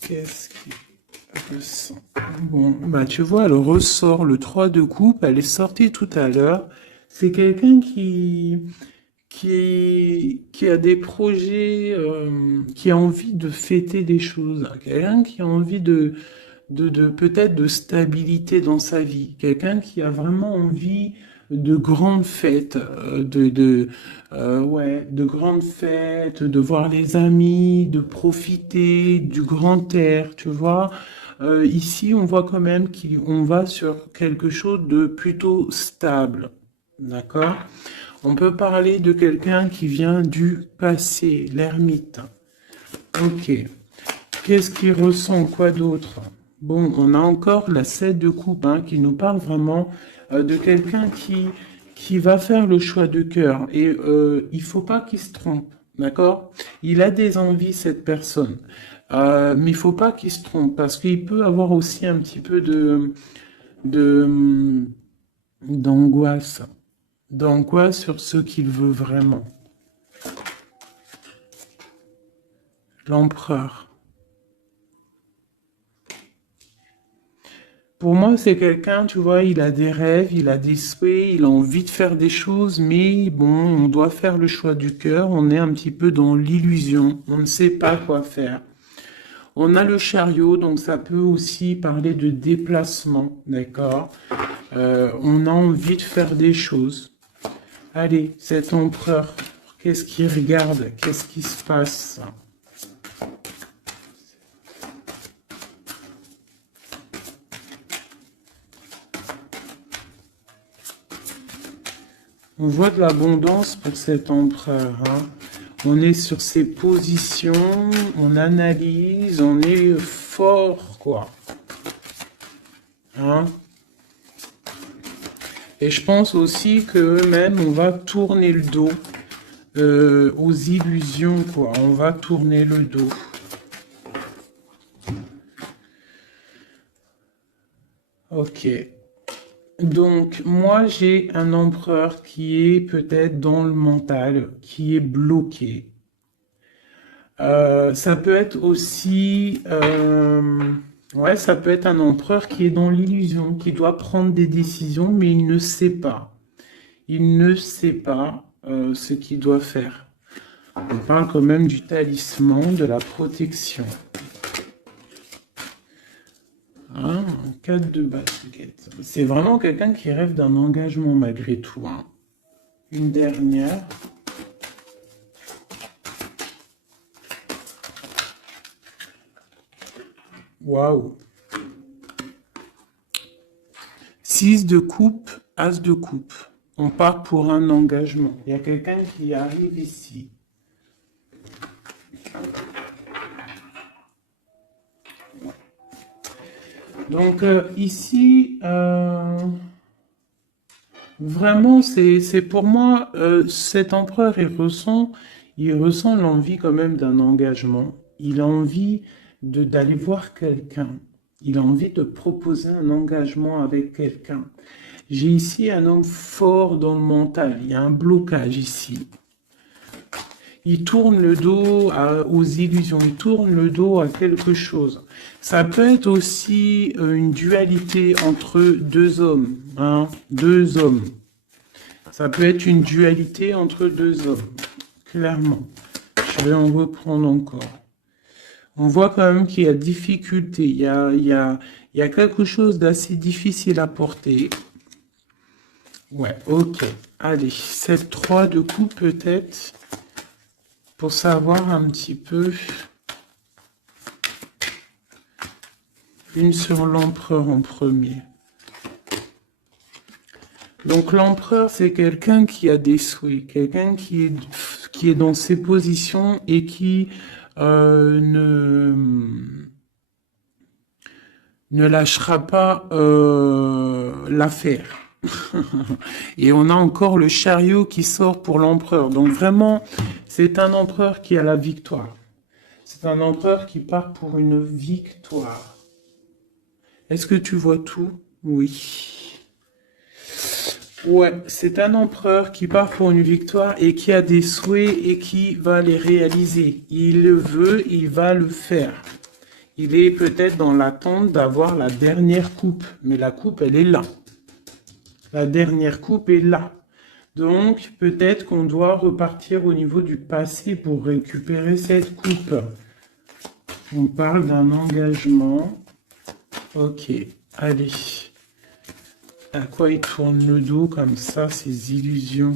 Qu'est-ce qu'il ressent? Bon, bah tu vois, elle ressort le 3 de coupe, elle est sortie tout à l'heure. C'est quelqu'un qui a des projets, qui a envie de fêter des choses, quelqu'un qui a envie de peut-être de stabilité dans sa vie, quelqu'un qui a vraiment envie de grandes fêtes, ouais, de grandes fêtes, de voir les amis, de profiter du grand air, tu vois. Ici, on voit quand même qu'on va sur quelque chose de plutôt stable, d'accord? On peut parler de quelqu'un qui vient du passé, l'ermite. Ok. Qu'est-ce qu'il ressent? Quoi d'autre? Bon, on a encore la 7 de coupe hein, qui nous parle vraiment de quelqu'un qui va faire le choix de cœur. Et il faut pas qu'il se trompe, d'accord? Il a des envies, cette personne. Mais il faut pas qu'il se trompe parce qu'il peut avoir aussi un petit peu de, d'angoisse. D'angoisse sur ce qu'il veut vraiment. L'empereur. Pour moi, c'est quelqu'un, tu vois, il a des rêves, il a des souhaits, il a envie de faire des choses, mais bon, on doit faire le choix du cœur, on est un petit peu dans l'illusion, on ne sait pas quoi faire. On a le chariot, donc ça peut aussi parler de déplacement, d'accord? On a envie de faire des choses. Allez, cet empereur, qu'est-ce qu'il regarde? Qu'est-ce qui se passe? On voit de l'abondance pour cet empereur. Hein. On est sur ses positions, on analyse, on est fort, quoi. Hein. Et je pense aussi qu'eux-mêmes, on va tourner le dos aux illusions, quoi. On va tourner le dos. Ok. Donc, moi, j'ai un empereur qui est peut-être dans le mental, qui est bloqué. Ça peut être aussi, ouais, ça peut être un empereur qui est dans l'illusion, qui doit prendre des décisions, mais il ne sait pas. Il ne sait pas ce qu'il doit faire. On parle quand même du talisman, de la protection. Hein, 4 de basket. C'est vraiment quelqu'un qui rêve d'un engagement malgré tout. Hein. Une dernière. Waouh. 6 de coupe, as de coupe. On part pour un engagement. Il y a quelqu'un qui arrive ici. Donc ici, vraiment, c'est pour moi, cet empereur, il ressent l'envie quand même d'un engagement. Il a envie d'aller voir quelqu'un. Il a envie de proposer un engagement avec quelqu'un. J'ai ici un homme fort dans le mental. Il y a un blocage ici. Il tourne le dos aux illusions, il tourne le dos à quelque chose. Ça peut être aussi une dualité entre deux hommes, hein, deux hommes. Ça peut être une dualité entre deux hommes, clairement. Je vais en reprendre encore. On voit quand même qu'il y a difficulté, il y a quelque chose d'assez difficile à porter. Ouais, ok. Allez, cette 3 de coupe peut-être, pour savoir un petit peu. Une sur l'empereur en premier. Donc l'empereur, c'est quelqu'un qui a des souhaits, quelqu'un qui est dans ses positions et qui ne lâchera pas l'affaire. Et on a encore le chariot qui sort pour l'empereur. Donc vraiment, c'est un empereur qui a la victoire. C'est un empereur qui part pour une victoire. Est-ce que tu vois tout? Oui. Ouais, c'est un empereur qui part pour une victoire et qui a des souhaits et qui va les réaliser. Il le veut, il va le faire. Il est peut-être dans l'attente d'avoir la dernière coupe, mais la coupe, elle est là. La dernière coupe est là. Donc, peut-être qu'on doit repartir au niveau du passé pour récupérer cette coupe. On parle d'un engagement. Ok, allez. À quoi il tourne le dos comme ça, ces illusions?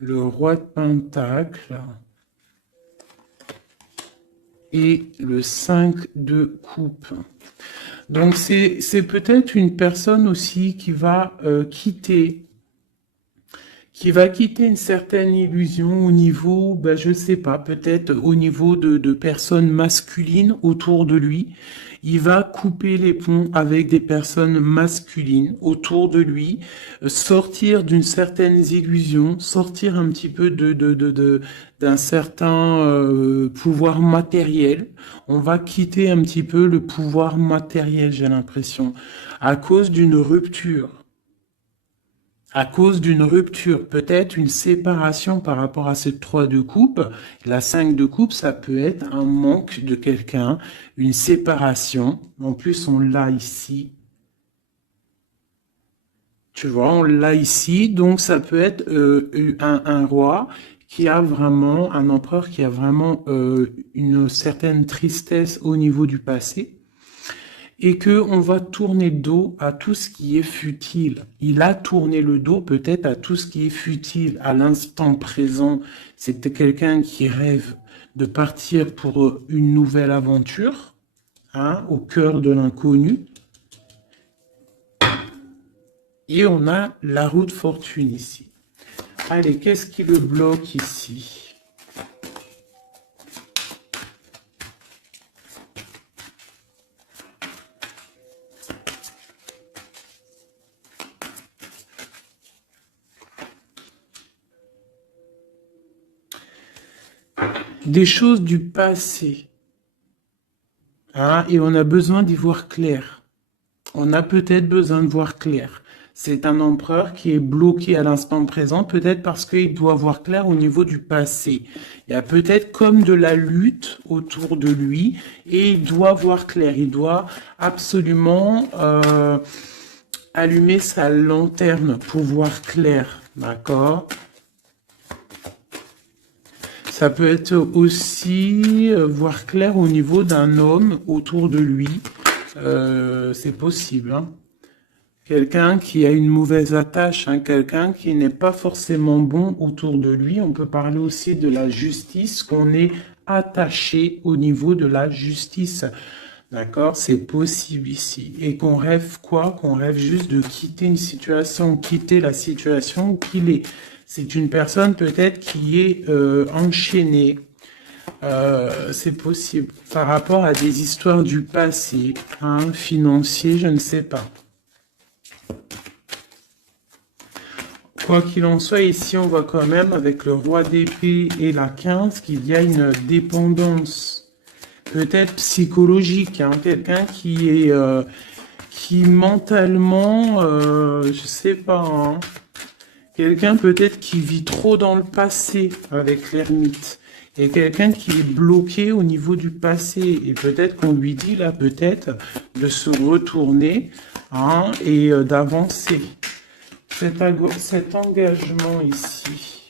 Le roi de Pentacle. Et le 5 de coupe. Donc c'est peut-être une personne aussi qui va quitter une certaine illusion au niveau, ben, je sais pas, peut-être au niveau de personnes masculines autour de lui. Il va couper les ponts avec des personnes masculines autour de lui, sortir d'une certaine illusion, sortir un petit peu d'un certain pouvoir matériel. On va quitter un petit peu le pouvoir matériel, j'ai l'impression, à cause d'une rupture. À cause d'une rupture, peut-être une séparation par rapport à cette 3 de coupe. La 5 de coupe, ça peut être un manque de quelqu'un, une séparation. En plus, on l'a ici. Tu vois, on l'a ici. Donc, ça peut être un roi qui a vraiment, un empereur qui a vraiment une certaine tristesse au niveau du passé. Et que on va tourner le dos à tout ce qui est futile. Il a tourné le dos peut-être à tout ce qui est futile à l'instant présent. C'était quelqu'un qui rêve de partir pour une nouvelle aventure, hein, au cœur de l'inconnu. Et on a la roue de fortune ici. Allez, qu'est-ce qui le bloque ici? Des choses du passé. Hein, et on a besoin d'y voir clair. On a peut-être besoin de voir clair. C'est un empereur qui est bloqué à l'instant présent, peut-être parce qu'il doit voir clair au niveau du passé. Il y a peut-être comme de la lutte autour de lui et il doit voir clair. Il doit absolument allumer sa lanterne pour voir clair. D'accord ? Ça peut être aussi voir clair au niveau d'un homme autour de lui. C'est possible. Hein. Quelqu'un qui a une mauvaise attache, hein, quelqu'un qui n'est pas forcément bon autour de lui. On peut parler aussi de la justice, qu'on est attaché au niveau de la justice. D'accord? C'est possible ici. Et qu'on rêve quoi? Qu'on rêve juste de quitter une situation, quitter la situation qu'il est. C'est une personne peut-être qui est enchaînée. C'est possible. Par rapport à des histoires du passé, hein, financier, je ne sais pas. Quoi qu'il en soit, ici, on voit quand même, avec le roi d'épée et la 15, qu'il y a une dépendance, peut-être psychologique, hein, quelqu'un qui est, qui mentalement, je sais pas, hein, Quelqu'un peut-être qui vit trop dans le passé avec l'ermite. Et quelqu'un qui est bloqué au niveau du passé. Et peut-être qu'on lui dit là, peut-être, de se retourner hein, et d'avancer. Cet engagement ici.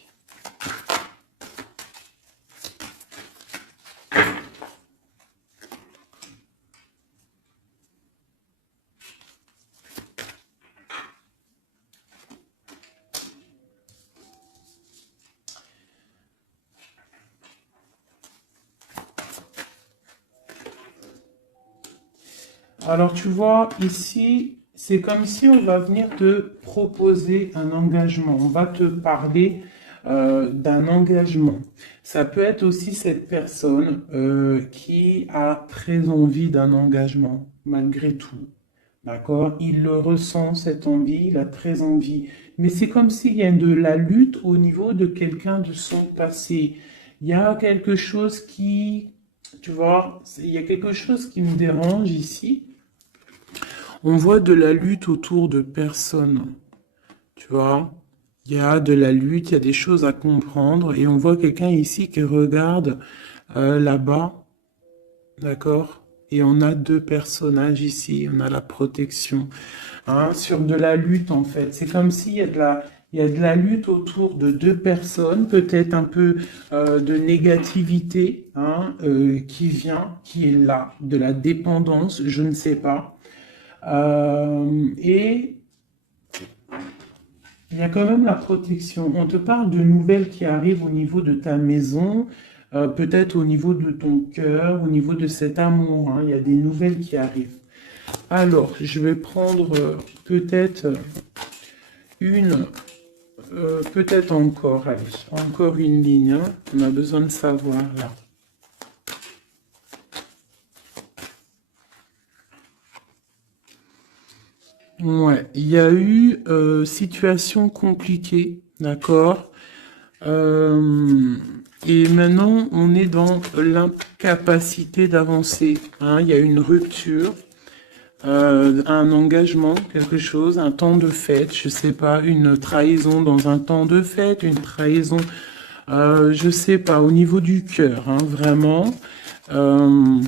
Alors tu vois, ici, c'est comme si on va venir te proposer un engagement. On va te parler d'un engagement. Ça peut être aussi cette personne qui a très envie d'un engagement, malgré tout. D'accord? Il le ressent, cette envie, il a très envie. Mais c'est comme s'il y a de la lutte au niveau de quelqu'un de son passé. Il y a quelque chose qui, tu vois, il y a quelque chose qui me dérange ici. On voit de la lutte autour de personnes, tu vois. Il y a de la lutte, il y a des choses à comprendre. Et on voit quelqu'un ici qui regarde là-bas, d'accord? Et on a deux personnages ici, on a la protection, hein, sur de la lutte en fait. C'est comme s'il y a il y a de la lutte autour de deux personnes, peut-être un peu de négativité hein, qui vient, qui est là, de la dépendance, je ne sais pas. Et il y a quand même la protection. On te parle de nouvelles qui arrivent au niveau de ta maison, peut-être au niveau de ton cœur, au niveau de cet amour. Hein. Il y a des nouvelles qui arrivent. Alors, je vais prendre peut-être une, peut-être encore, allez, encore une ligne. Hein. On a besoin de savoir là. Ouais, il y a eu situation compliquée, d'accord? Euh, et maintenant, on est dans l'incapacité d'avancer. Hein. Il y a une rupture, un engagement, quelque chose, un temps de fête, je sais pas, une trahison dans un temps de fête, une trahison, je sais pas, au niveau du cœur, hein, vraiment. Euh,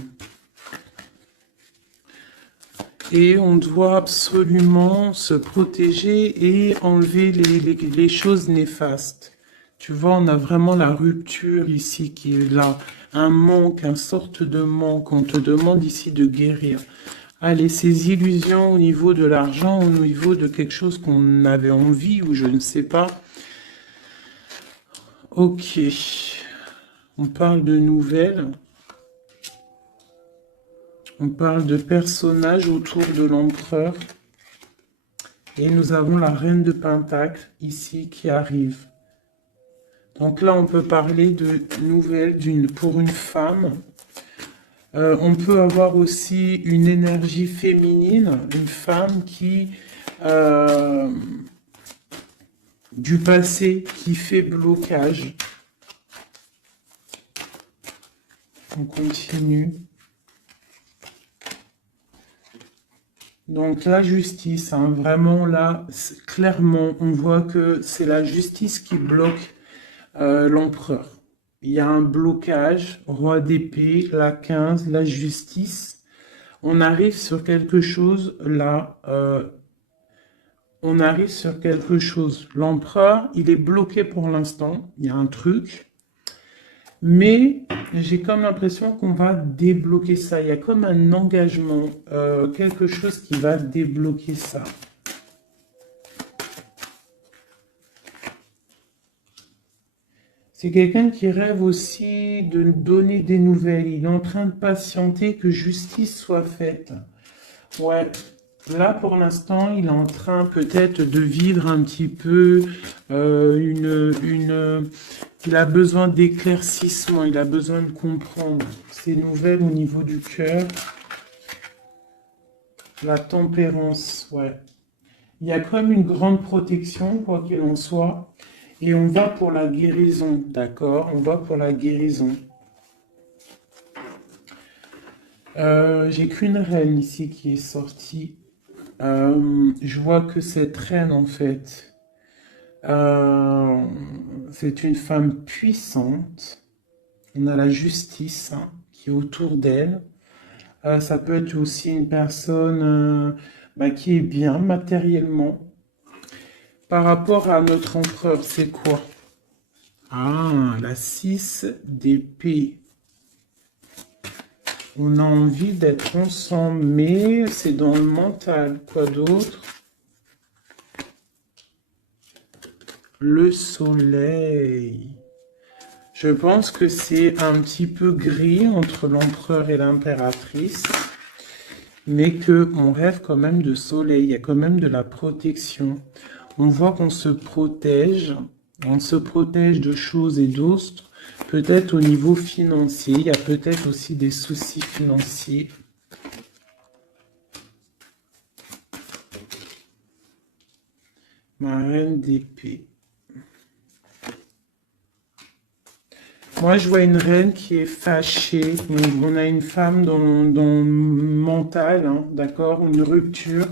Et on doit absolument se protéger et enlever les choses néfastes. Tu vois, on a vraiment la rupture ici qui est là. Un manque, une sorte de manque. On te demande ici de guérir. Allez, ces illusions au niveau de l'argent, au niveau de quelque chose qu'on avait envie ou je ne sais pas. Ok. On parle de nouvelles. On parle de personnages autour de l'empereur. Et nous avons la reine de Pentacle ici qui arrive. Donc là, on peut parler de nouvelles pour une femme. On peut avoir aussi une énergie féminine, une femme qui du passé qui fait blocage. On continue. Donc la justice, hein, vraiment là, clairement, on voit que c'est la justice qui bloque l'empereur. Il y a un blocage, roi d'épée, la 15, la justice. On arrive sur quelque chose là, on arrive sur quelque chose. L'empereur, il est bloqué pour l'instant, il y a un truc. Mais j'ai comme l'impression qu'on va débloquer ça. Il y a comme un engagement, quelque chose qui va débloquer ça. C'est quelqu'un qui rêve aussi de donner des nouvelles. Il est en train de patienter que justice soit faite. Ouais. Là, pour l'instant, il est en train peut-être de vivre un petit peu il a besoin d'éclaircissement, il a besoin de comprendre ces nouvelles au niveau du cœur. La tempérance, ouais. Il y a comme une grande protection, quoi qu'il en soit. Et on va pour la guérison, d'accord? On va pour la guérison. J'ai qu'une reine ici qui est sortie. Je vois que cette reine, en fait, Euh, c'est une femme puissante. On a la justice hein, qui est autour d'elle. Ça peut être aussi une personne qui est bien matériellement. Par rapport à notre empereur, c'est quoi? Ah, la 6 d'épée. On a envie d'être ensemble, mais c'est dans le mental. Quoi d'autre? Le soleil. Je pense que c'est un petit peu gris entre l'empereur et l'impératrice, mais qu'on rêve quand même de soleil. Il y a quand même de la protection. On voit qu'on se protège. On se protège de choses et d'autres. Peut-être au niveau financier, il y a peut-être aussi des soucis financiers. Ma reine d'épée. Moi, je vois une reine qui est fâchée. Donc, on a une femme dans le mental, hein, d'accord? Une rupture.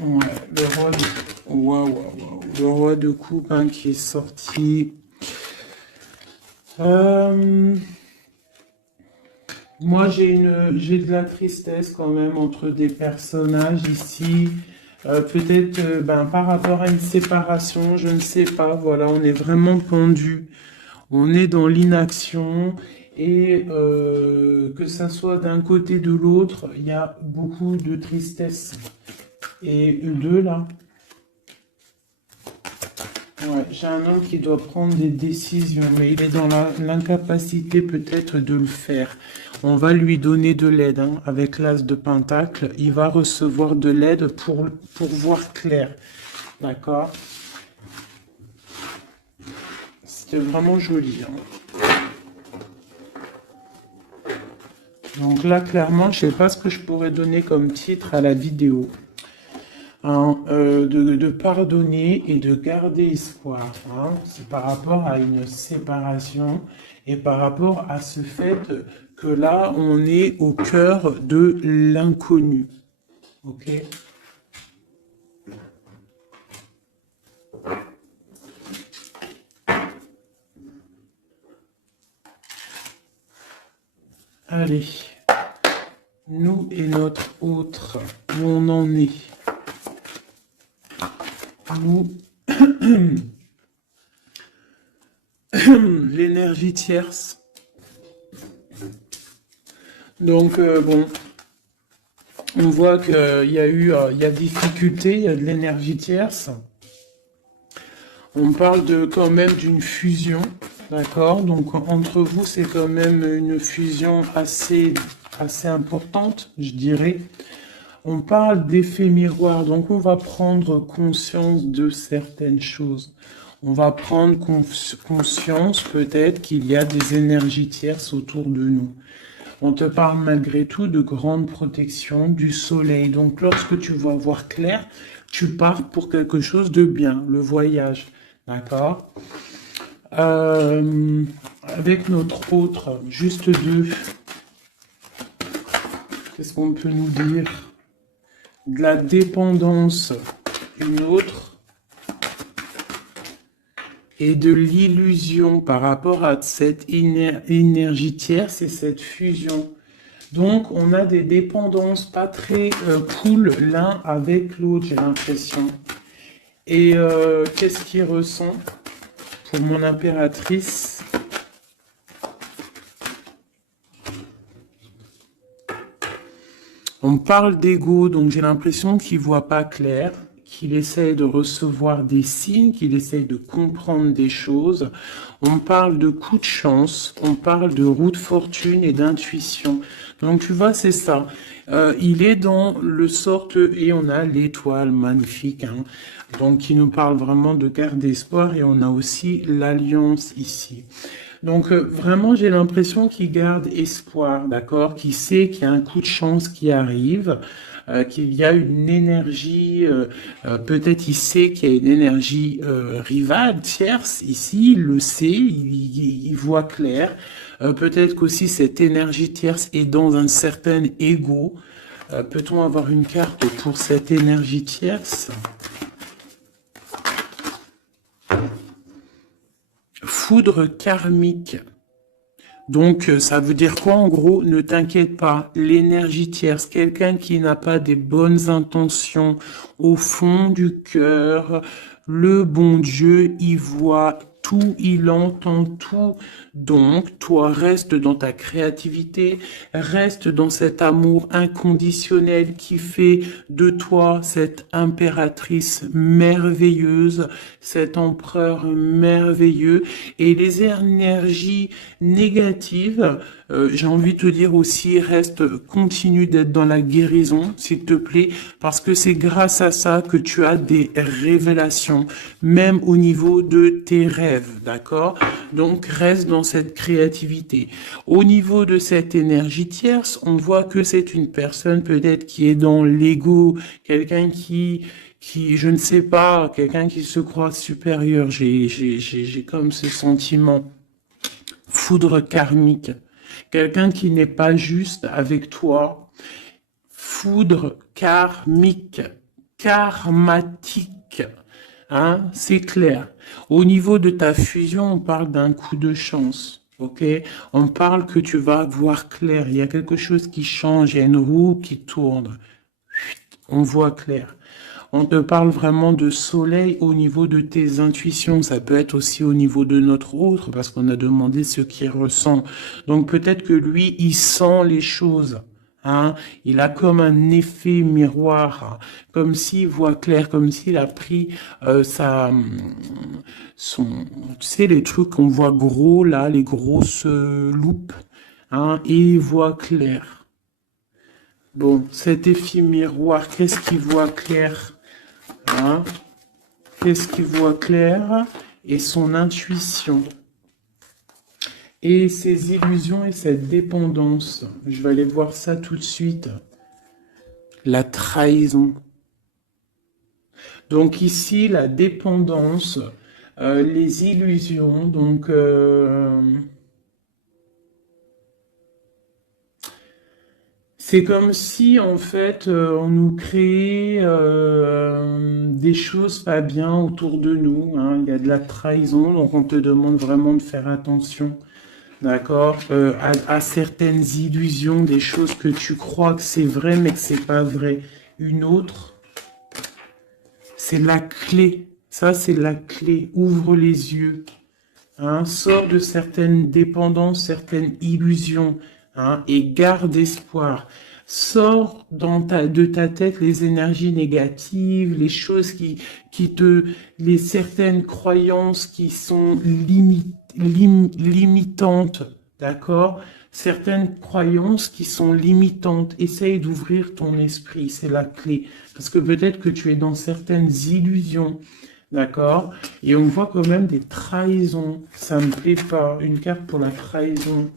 Ouais, le roi de coupe hein, qui est sorti. Moi, j'ai de la tristesse quand même entre des personnages ici. Peut-être par rapport à une séparation, je ne sais pas. Voilà, on est vraiment pendu. On est dans l'inaction. Et que ça soit d'un côté ou de l'autre, il y a beaucoup de tristesse. Et deux là. Ouais, j'ai un homme qui doit prendre des décisions, mais il est dans l'incapacité peut-être de le faire. On va lui donner de l'aide hein, avec l'as de Pentacle. Il va recevoir de l'aide pour voir clair. D'accord? C'était vraiment joli. Hein. Donc là, clairement, je ne sais pas ce que je pourrais donner comme titre à la vidéo. Hein, de pardonner et de garder espoir. Hein. C'est par rapport à une séparation et par rapport à ce fait que là, on est au cœur de l'inconnu. Ok? Allez. Nous et notre autre, où on en est. Nous, l'énergie tierce. Donc, bon, on voit qu'il y a difficulté, il y a de l'énergie tierce. On parle quand même d'une fusion, d'accord? Donc, entre vous, c'est quand même une fusion assez importante, je dirais. On parle d'effet miroir, donc on va prendre conscience de certaines choses. On va prendre conscience peut-être qu'il y a des énergies tierces autour de nous. On te parle malgré tout de grande protection du soleil. Donc lorsque tu vas voir clair, tu pars pour quelque chose de bien, le voyage. D'accord? Avec notre autre, juste deux. Qu'est-ce qu'on peut nous dire? De la dépendance, une autre, et de l'illusion par rapport à cette énergie tierce et cette fusion. Donc, on a des dépendances pas très cool l'un avec l'autre, j'ai l'impression. Et qu'est-ce qu'il ressent pour mon impératrice? On parle d'ego, donc j'ai l'impression qu'il voit pas clair, qu'il essaye de recevoir des signes, qu'il essaye de comprendre des choses. On parle de coup de chance, on parle de roue de fortune et d'intuition. Donc tu vois, c'est ça. Il est dans le sorte, et on a l'étoile magnifique, hein, donc qui nous parle vraiment de garder espoir, et on a aussi l'alliance ici. Donc vraiment, j'ai l'impression qu'il garde espoir, d'accord, qu'il sait qu'il y a un coup de chance qui arrive, qu'il y a une énergie, peut-être il sait qu'il y a une énergie rivale, tierce, ici, il le sait, il voit clair. Peut-être qu'aussi cette énergie tierce est dans un certain ego. Peut-on avoir une carte pour cette énergie tierce? Foudre karmique. Donc, ça veut dire quoi en gros? Ne t'inquiète pas, l'énergie tierce, quelqu'un qui n'a pas des bonnes intentions au fond du cœur, le bon Dieu, il voit tout, il entend tout. Donc, toi, reste dans ta créativité, reste dans cet amour inconditionnel qui fait de toi cette impératrice merveilleuse, cet empereur merveilleux. Et les énergies négatives, j'ai envie de te dire aussi, continue d'être dans la guérison, s'il te plaît, parce que c'est grâce à ça que tu as des révélations, même au niveau de tes rêves, d'accord? Donc, reste dans cette créativité. Au niveau de cette énergie tierce, on voit que c'est une personne peut-être qui est dans l'ego, quelqu'un qui, je ne sais pas, quelqu'un qui se croit supérieur. J'ai comme ce sentiment. Foudre karmique. Quelqu'un qui n'est pas juste avec toi. Foudre karmique. Karmatique. Hein, c'est clair. Au niveau de ta fusion, on parle d'un coup de chance. Ok? On parle que tu vas voir clair. Il y a quelque chose qui change. Il y a une roue qui tourne. On voit clair. On te parle vraiment de soleil au niveau de tes intuitions. Ça peut être aussi au niveau de notre autre, parce qu'on a demandé ce qu'il ressent. Donc peut-être que lui, il sent les choses. Hein, il a comme un effet miroir, comme s'il voit clair, comme s'il a pris tu sais, les trucs qu'on voit gros là, les grosses loupes, hein, et il voit clair. Bon, cet effet miroir, qu'est-ce qu'il voit clair? Hein? Qu'est-ce qu'il voit clair? Et son intuition. Et ses illusions et cette dépendance. Je vais aller voir ça tout de suite. La trahison. Donc ici, la dépendance, les illusions, donc... c'est comme si, en fait, on nous créait des choses pas bien autour de nous. Hein. Il y a de la trahison, donc on te demande vraiment de faire attention. D'accord, à certaines illusions, des choses que tu crois que c'est vrai, mais que c'est pas vrai. Une autre, c'est la clé. Ça, c'est la clé. Ouvre les yeux. Hein, sors de certaines dépendances, certaines illusions. Hein, et garde espoir. Sors de ta tête les énergies négatives, les choses les certaines croyances qui sont limitantes, d'accord? Certaines croyances qui sont limitantes. Essaye d'ouvrir ton esprit, c'est la clé. Parce que peut-être que tu es dans certaines illusions, d'accord? Et on voit quand même des trahisons. Ça me plaît pas. Une carte pour la trahison.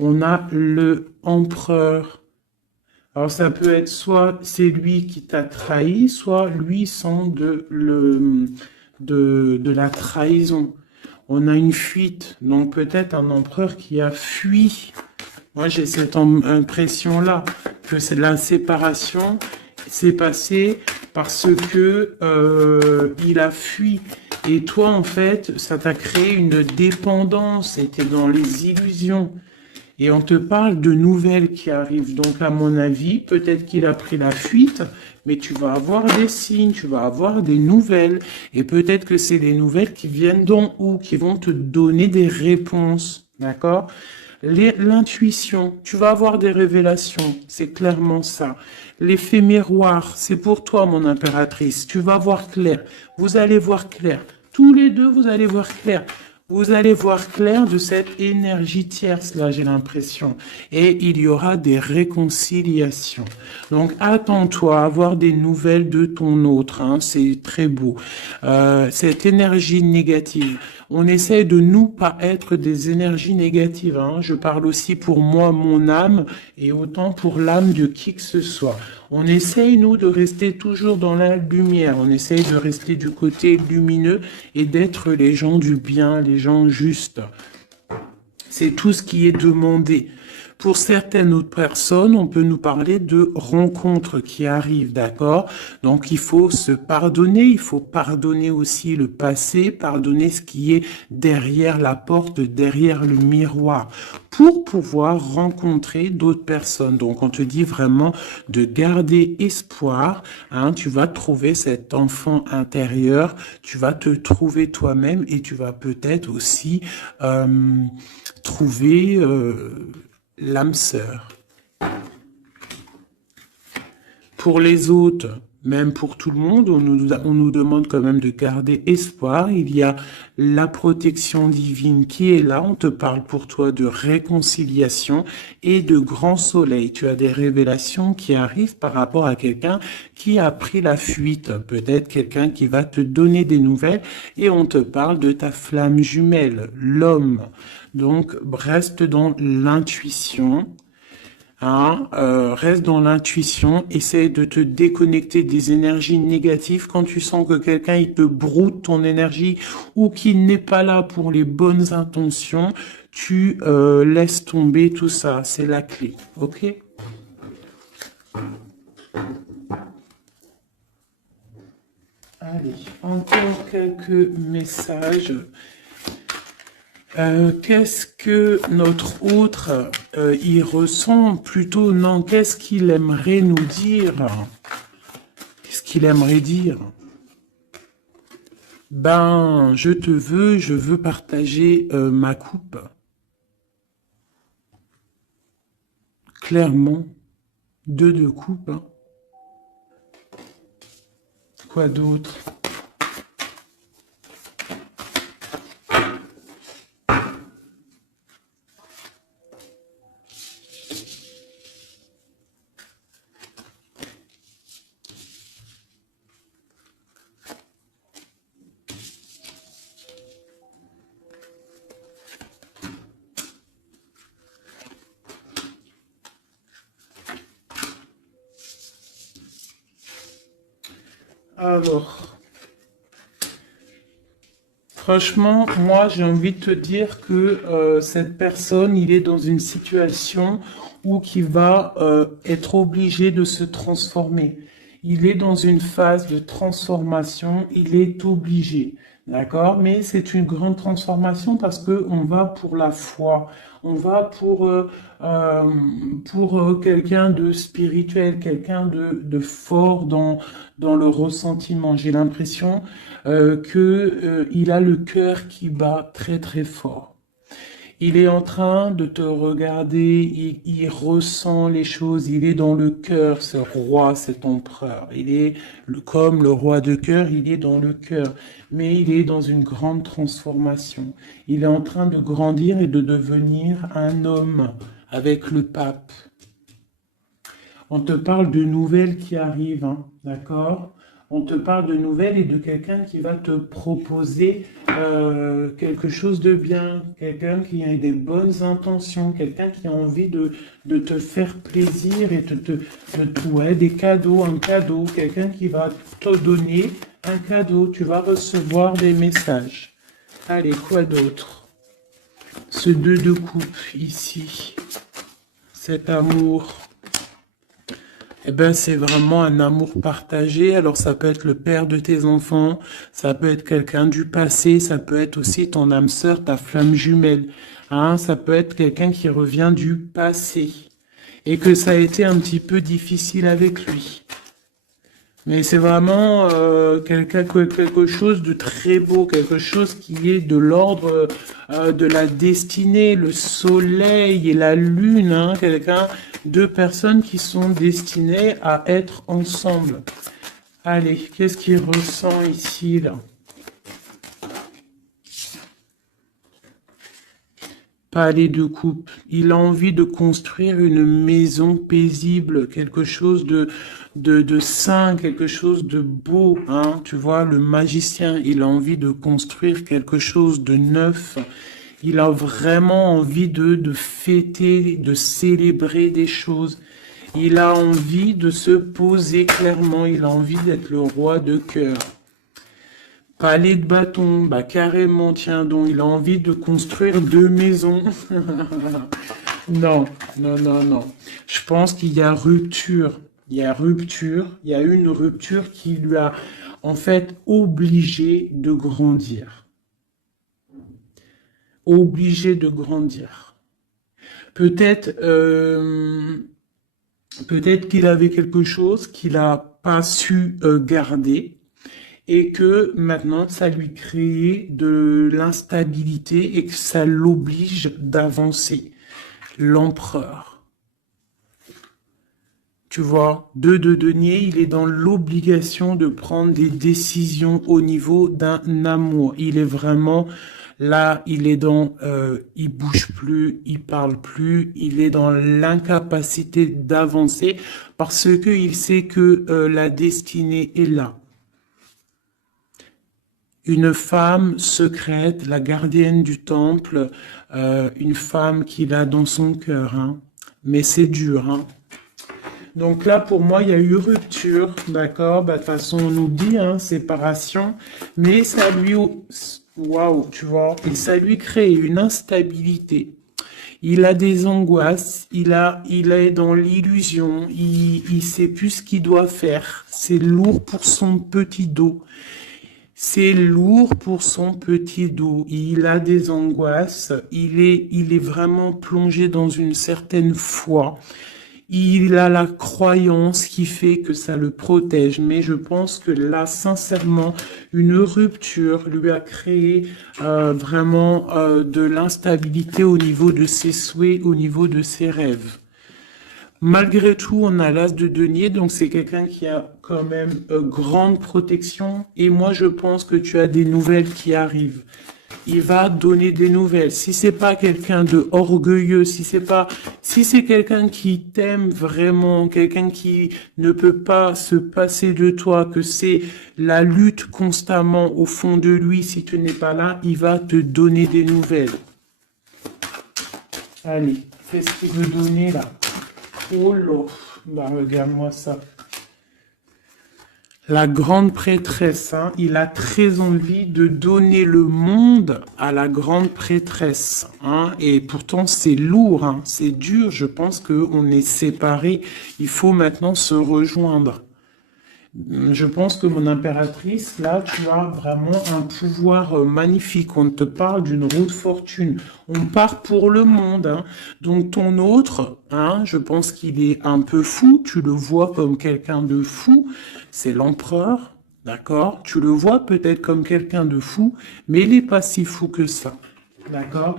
On a le empereur. Alors ça peut être soit c'est lui qui t'a trahi, soit lui sent de la trahison. On a une fuite, donc peut-être un empereur qui a fui. Moi j'ai cette impression-là, que c'est la séparation s'est passée parce que il a fui. Et toi en fait, ça t'a créé une dépendance, c'était dans les illusions. Et on te parle de nouvelles qui arrivent. Donc, à mon avis, peut-être qu'il a pris la fuite, mais tu vas avoir des signes, tu vas avoir des nouvelles. Et peut-être que c'est des nouvelles qui viennent d'en haut, qui vont te donner des réponses. D'accord? L'intuition, tu vas avoir des révélations. C'est clairement ça. L'effet miroir, c'est pour toi, mon impératrice. Tu vas voir clair. Vous allez voir clair. Tous les deux, vous allez voir clair. Vous allez voir clair de cette énergie tierce, là, j'ai l'impression. Et il y aura des réconciliations. Donc, attends-toi à avoir des nouvelles de ton autre. Hein, c'est très beau. Cette énergie négative. On essaie de nous pas être des énergies négatives. Hein. Je parle aussi pour moi, mon âme, et autant pour l'âme de qui que ce soit. On essaye, nous, de rester toujours dans la lumière. On essaye de rester du côté lumineux et d'être les gens du bien, les gens justes. C'est tout ce qui est demandé. Pour certaines autres personnes, on peut nous parler de rencontres qui arrivent, d'accord? Donc, il faut se pardonner, il faut pardonner aussi le passé, pardonner ce qui est derrière la porte, derrière le miroir, pour pouvoir rencontrer d'autres personnes. Donc, on te dit vraiment de garder espoir, hein, tu vas trouver cet enfant intérieur, tu vas te trouver toi-même et tu vas peut-être aussi trouver l'âme sœur. Pour les autres, même pour tout le monde, on nous demande quand même de garder espoir. Il y a la protection divine qui est là. On te parle pour toi de réconciliation et de grand soleil. Tu as des révélations qui arrivent par rapport à quelqu'un qui a pris la fuite. Peut-être quelqu'un qui va te donner des nouvelles et on te parle de ta flamme jumelle, l'homme. Donc, reste dans l'intuition. Hein, reste dans l'intuition, essaie de te déconnecter des énergies négatives. Quand tu sens que quelqu'un il te broute ton énergie ou qu'il n'est pas là pour les bonnes intentions, tu laisses tomber tout ça. C'est la clé, ok? Allez, encore quelques messages. Qu'est-ce que notre autre y ressent? Plutôt, non, qu'est-ce qu'il aimerait nous dire? Qu'est-ce qu'il aimerait dire? Ben, je veux partager ma coupe. Clairement, deux de coupe. Hein. Quoi d'autre? Alors, franchement, moi, j'ai envie de te dire que cette personne, il est dans une situation où il va être obligé de se transformer. Il est dans une phase de transformation, il est obligé, d'accord? Mais c'est une grande transformation parce que on va pour la foi, on va pour quelqu'un de spirituel, quelqu'un de fort dans le ressentiment. J'ai l'impression il a le cœur qui bat très très fort. Il est en train de te regarder, il ressent les choses, il est dans le cœur, ce roi, cet empereur. Il est comme le roi de cœur, il est dans le cœur, mais il est dans une grande transformation. Il est en train de grandir et de devenir un homme avec le pape. On te parle de nouvelles qui arrivent, hein, d'accord? On te parle de nouvelles et de quelqu'un qui va te proposer quelque chose de bien, quelqu'un qui a des bonnes intentions, quelqu'un qui a envie de te faire plaisir et ouais, des cadeaux, un cadeau, quelqu'un qui va te donner un cadeau, tu vas recevoir des messages. Allez, quoi d'autre? Ce 2 de coupe ici, cet amour. Eh ben, c'est vraiment un amour partagé. Alors, ça peut être le père de tes enfants, ça peut être quelqu'un du passé, ça peut être aussi ton âme sœur, ta flamme jumelle. Hein, ça peut être quelqu'un qui revient du passé et que ça a été un petit peu difficile avec lui. Mais c'est vraiment quelque chose de très beau, quelque chose qui est de l'ordre de la destinée, le soleil et la lune, hein, deux personnes qui sont destinées à être ensemble. Allez, qu'est-ce qu'il ressent ici, là? Palais de coupe. Il a envie de construire une maison paisible, quelque chose de sain, quelque chose de beau, hein. Tu vois, le magicien, il a envie de construire quelque chose de neuf. Il a vraiment envie de fêter, de célébrer des choses. Il a envie de se poser clairement. Il a envie d'être le roi de cœur. Palais de bâton, bah carrément, tiens donc, il a envie de construire 2 maisons. Non, non, non, non. Je pense qu'il y a rupture. Il y a rupture. Il y a une rupture qui lui a en fait obligé de grandir. Obligé de grandir. Peut-être peut-être qu'il avait quelque chose qu'il n'a pas su garder et que maintenant ça lui crée de l'instabilité et que ça l'oblige d'avancer. L'empereur. Tu vois, 2 de denier, il est dans l'obligation de prendre des décisions au niveau d'un amour. Il est vraiment là, il est dans, il bouge plus, il parle plus, il est dans l'incapacité d'avancer parce que il sait que la destinée est là. Une femme secrète, la gardienne du temple, une femme qu'il a dans son cœur, hein. Mais c'est dur, hein. Donc là, pour moi, il y a eu rupture, d'accord? Bah, de toute façon, on nous dit, hein, séparation, mais ça lui, waouh, tu vois, et ça lui crée une instabilité. Il a des angoisses, il est dans l'illusion, il sait plus ce qu'il doit faire. C'est lourd pour son petit dos. C'est lourd pour son petit dos. Il a des angoisses. Il est vraiment plongé dans une certaine foi. Il a la croyance qui fait que ça le protège. Mais je pense que là, sincèrement, une rupture lui a créé vraiment de l'instabilité au niveau de ses souhaits, au niveau de ses rêves. Malgré tout, on a l'as de denier, donc c'est quelqu'un qui a quand même grande protection. Et moi, je pense que tu as des nouvelles qui arrivent. Il va donner des nouvelles. Si c'est pas quelqu'un de orgueilleux, si c'est quelqu'un qui t'aime vraiment, quelqu'un qui ne peut pas se passer de toi, que c'est la lutte constamment au fond de lui, si tu n'es pas là, il va te donner des nouvelles. Allez, fais ce qu'il veut donner là. Oh là, bah regarde-moi ça. La grande prêtresse, hein, il a très envie de donner le monde à la grande prêtresse, hein, et pourtant c'est lourd, hein, c'est dur, je pense qu'on est séparés, il faut maintenant se rejoindre. Je pense que mon impératrice, là, tu as vraiment un pouvoir magnifique. On te parle d'une roue de fortune. On part pour le monde, hein. Donc ton autre, hein, je pense qu'il est un peu fou. Tu le vois comme quelqu'un de fou. C'est l'empereur, d'accord? Tu le vois peut-être comme quelqu'un de fou, mais il n'est pas si fou que ça, d'accord?